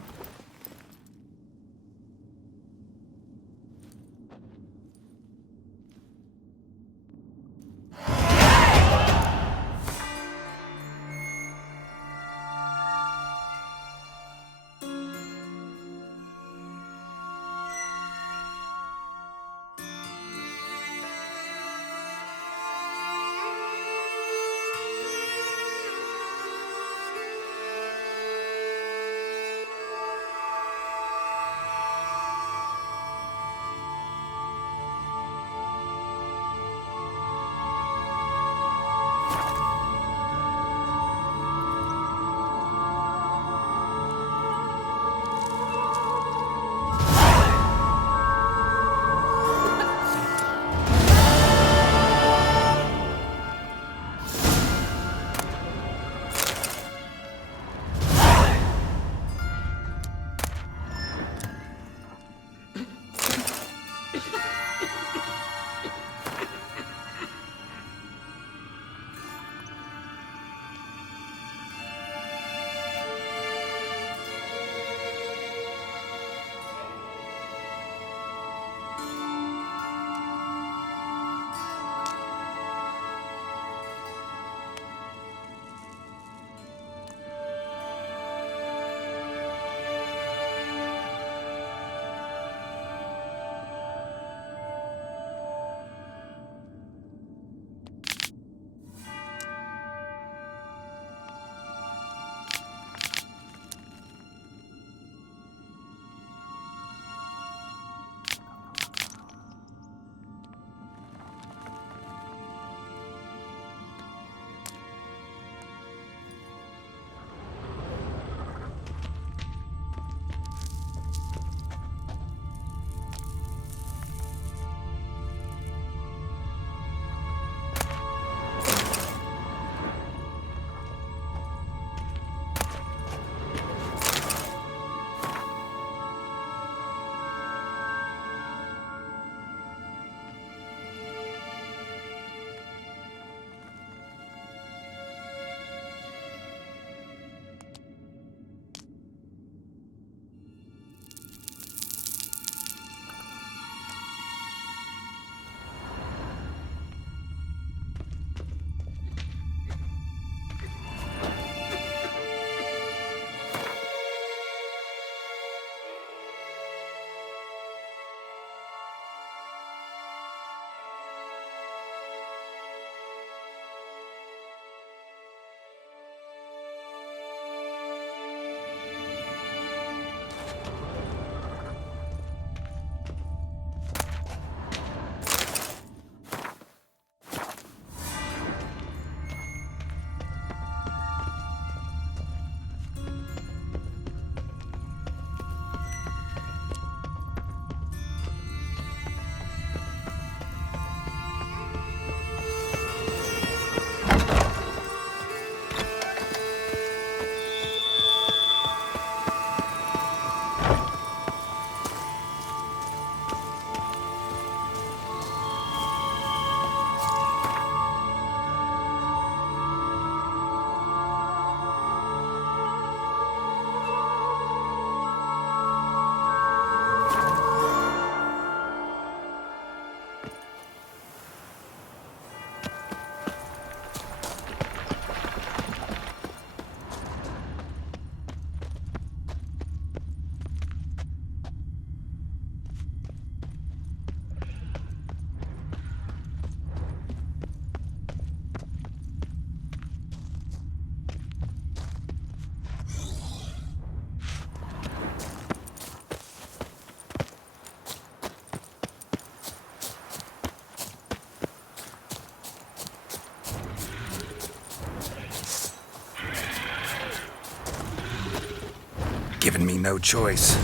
given me no choice.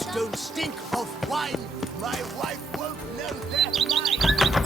lips don't stink of wine, my wife won't know they're mine.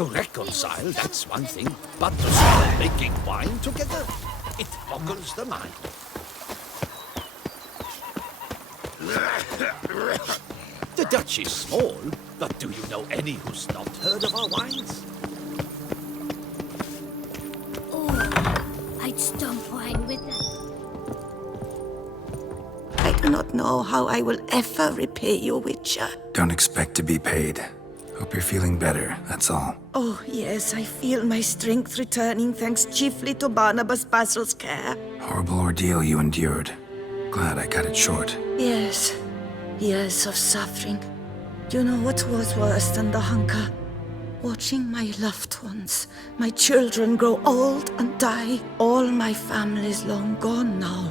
To reconcile, that's one thing. But to start making wine together, it boggles the mind. The Dutch is small, but do you know any who's not heard of our wines? Oh, I'd stomp wine with them. I do not know how I will ever repay you, Witcher. Don't expect to be paid. Hope you're feeling better, that's all. Oh, yes, I feel my strength returning thanks chiefly to Barnabas Basil's care. Horrible ordeal you endured. Glad I cut it short. Yes, years of suffering. Do you know what was worse than the hunger? Watching my loved ones, my children grow old and die. All my family's long gone now.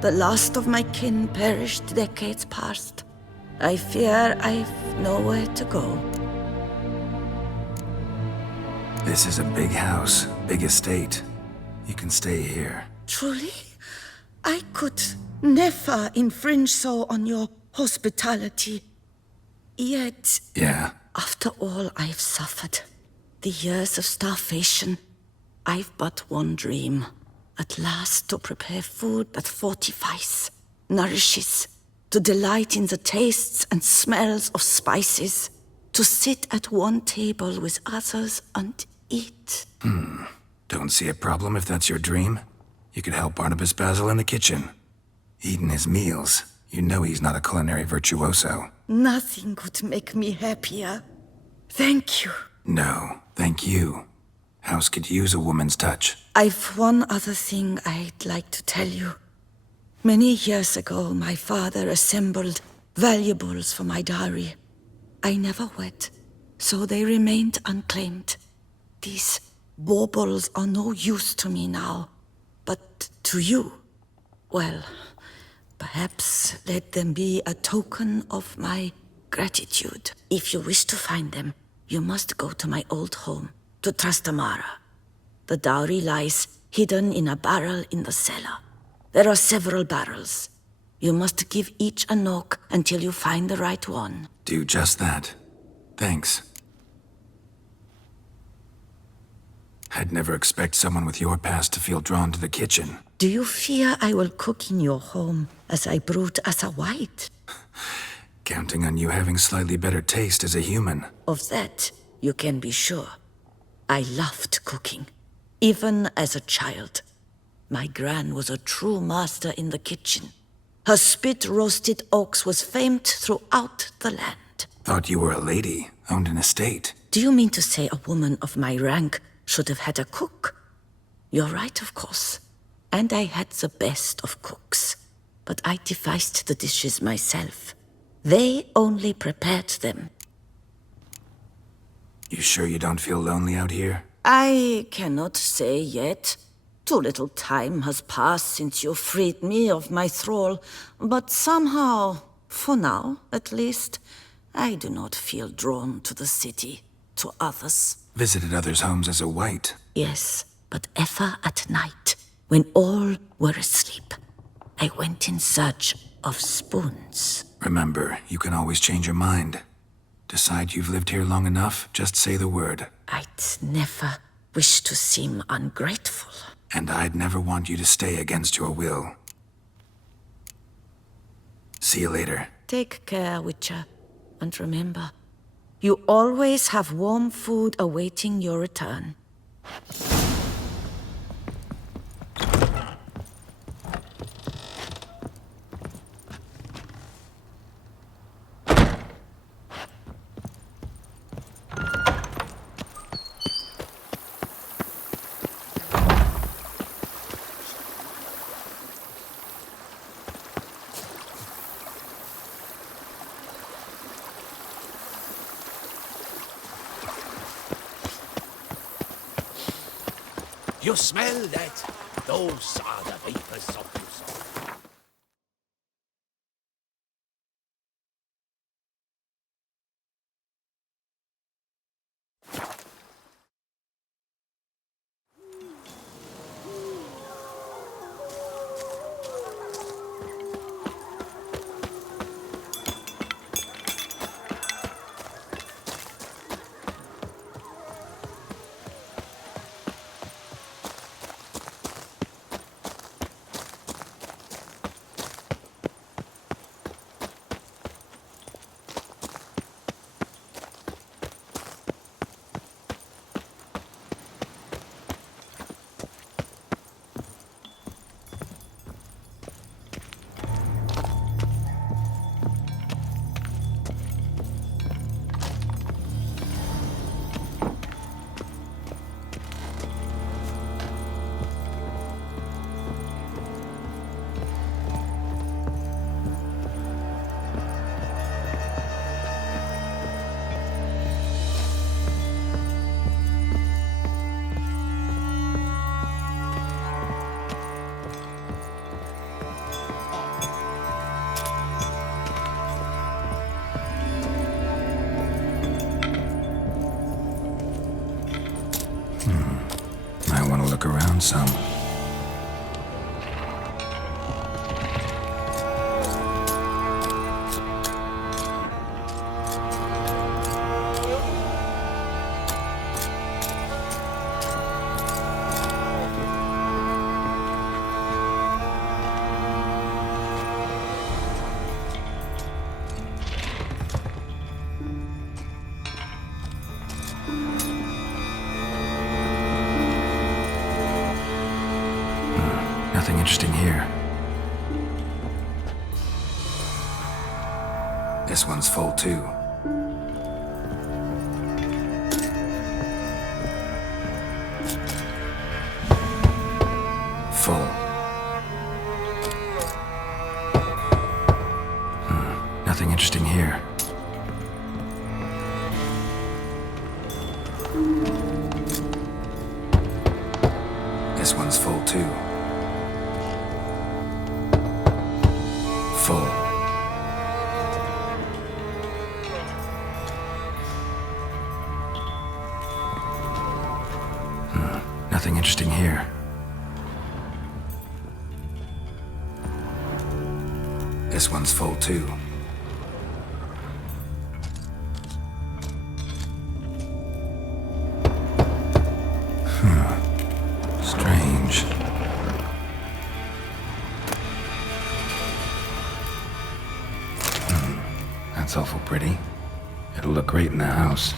The last of my kin perished decades past. I fear I've nowhere to go. This is a big house, big estate. You can stay here. Truly? I could never infringe so on your hospitality. Yet, Yeah. after all I've suffered, the years of starvation, I've but one dream. At last to prepare food that fortifies, nourishes, to delight in the tastes and smells of spices, to sit at one table with others and eat. Don't see a problem if that's your dream. You could help Barnabas Basil in the kitchen. Eating his meals. You know he's not a culinary virtuoso. Nothing could make me happier. Thank you. No, thank you. House could use a woman's touch. I've one other thing I'd like to tell you. Many years ago, my father assembled valuables for my dowry. I never wed, so they remained unclaimed. These baubles are no use to me now, but to you, well, perhaps let them be a token of my gratitude. If you wish to find them, you must go to my old home, to Trastamara. The dowry lies hidden in a barrel in the cellar. There are several barrels. You must give each a knock until you find the right one. Do just that. Thanks. I'd never expect someone with your past to feel drawn to the kitchen. Do you fear I will cook in your home as I brewed as a white? Counting on you having slightly better taste as a human. Of that, you can be sure. I loved cooking, even as a child. My gran was a true master in the kitchen. Her spit-roasted ox was famed throughout the land. Thought you were a lady, owned an estate. Do you mean to say a woman of my rank should have had a cook? You're right, of course. And I had the best of cooks. But I devised the dishes myself. They only prepared them. You sure you don't feel lonely out here? I cannot say yet. Too little time has passed since you freed me of my thrall. But somehow, for now at least, I do not feel drawn to the city, to others. Visited others' homes as a white. Yes, but ever at night, when all were asleep, I went in search of spoons. Remember, you can always change your mind. Decide you've lived here long enough, just say the word. I'd never wish to seem ungrateful. And I'd never want you to stay against your will. See you later. Take care, Witcher. And remember, you always have warm food awaiting your return. You smell that? Those are the vapors of Yusuf. found some. Nothing interesting here. This one's full too. Full. Nothing interesting here. This one's full too. Full. Nothing interesting here. This one's full too. Strange. That's awful pretty. It'll look great in the house.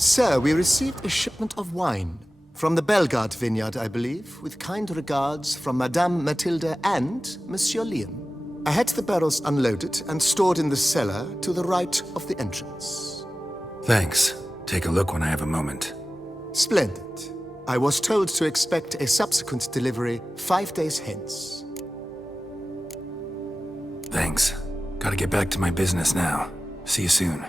Sir, we received a shipment of wine from the Bellegarde vineyard, I believe, with kind regards from Madame Mathilde and Monsieur Liam. I had the barrels unloaded and stored in the cellar to the right of the entrance. Thanks. Take a look when I have a moment. Splendid. I was told to expect a subsequent delivery 5 days hence. Thanks. Gotta get back to my business now. See you soon.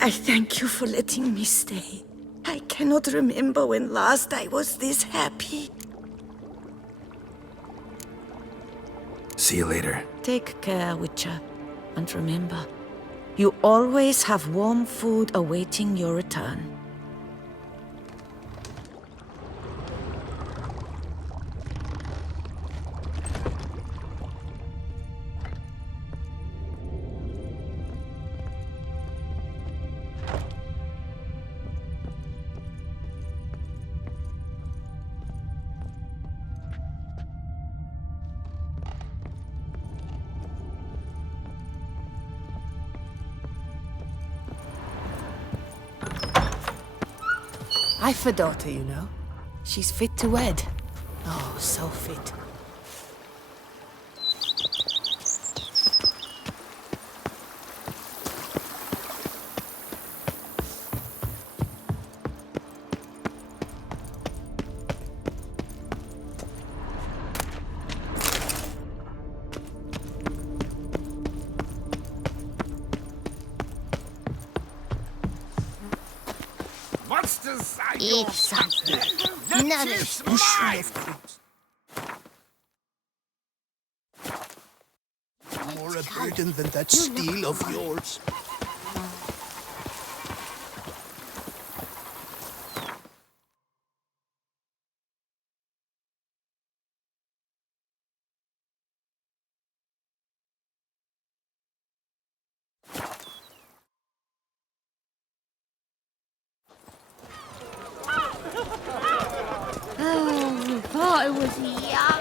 I thank you for letting me stay. I cannot remember when last I was this happy. See you later. Take care, Witcher. And remember, you always have warm food awaiting your return. I've a daughter, you know. She's fit to wed. Oh, so fit. Eat something. Nourish the More a burden than that steel of yours. Oh, I thought it was yum.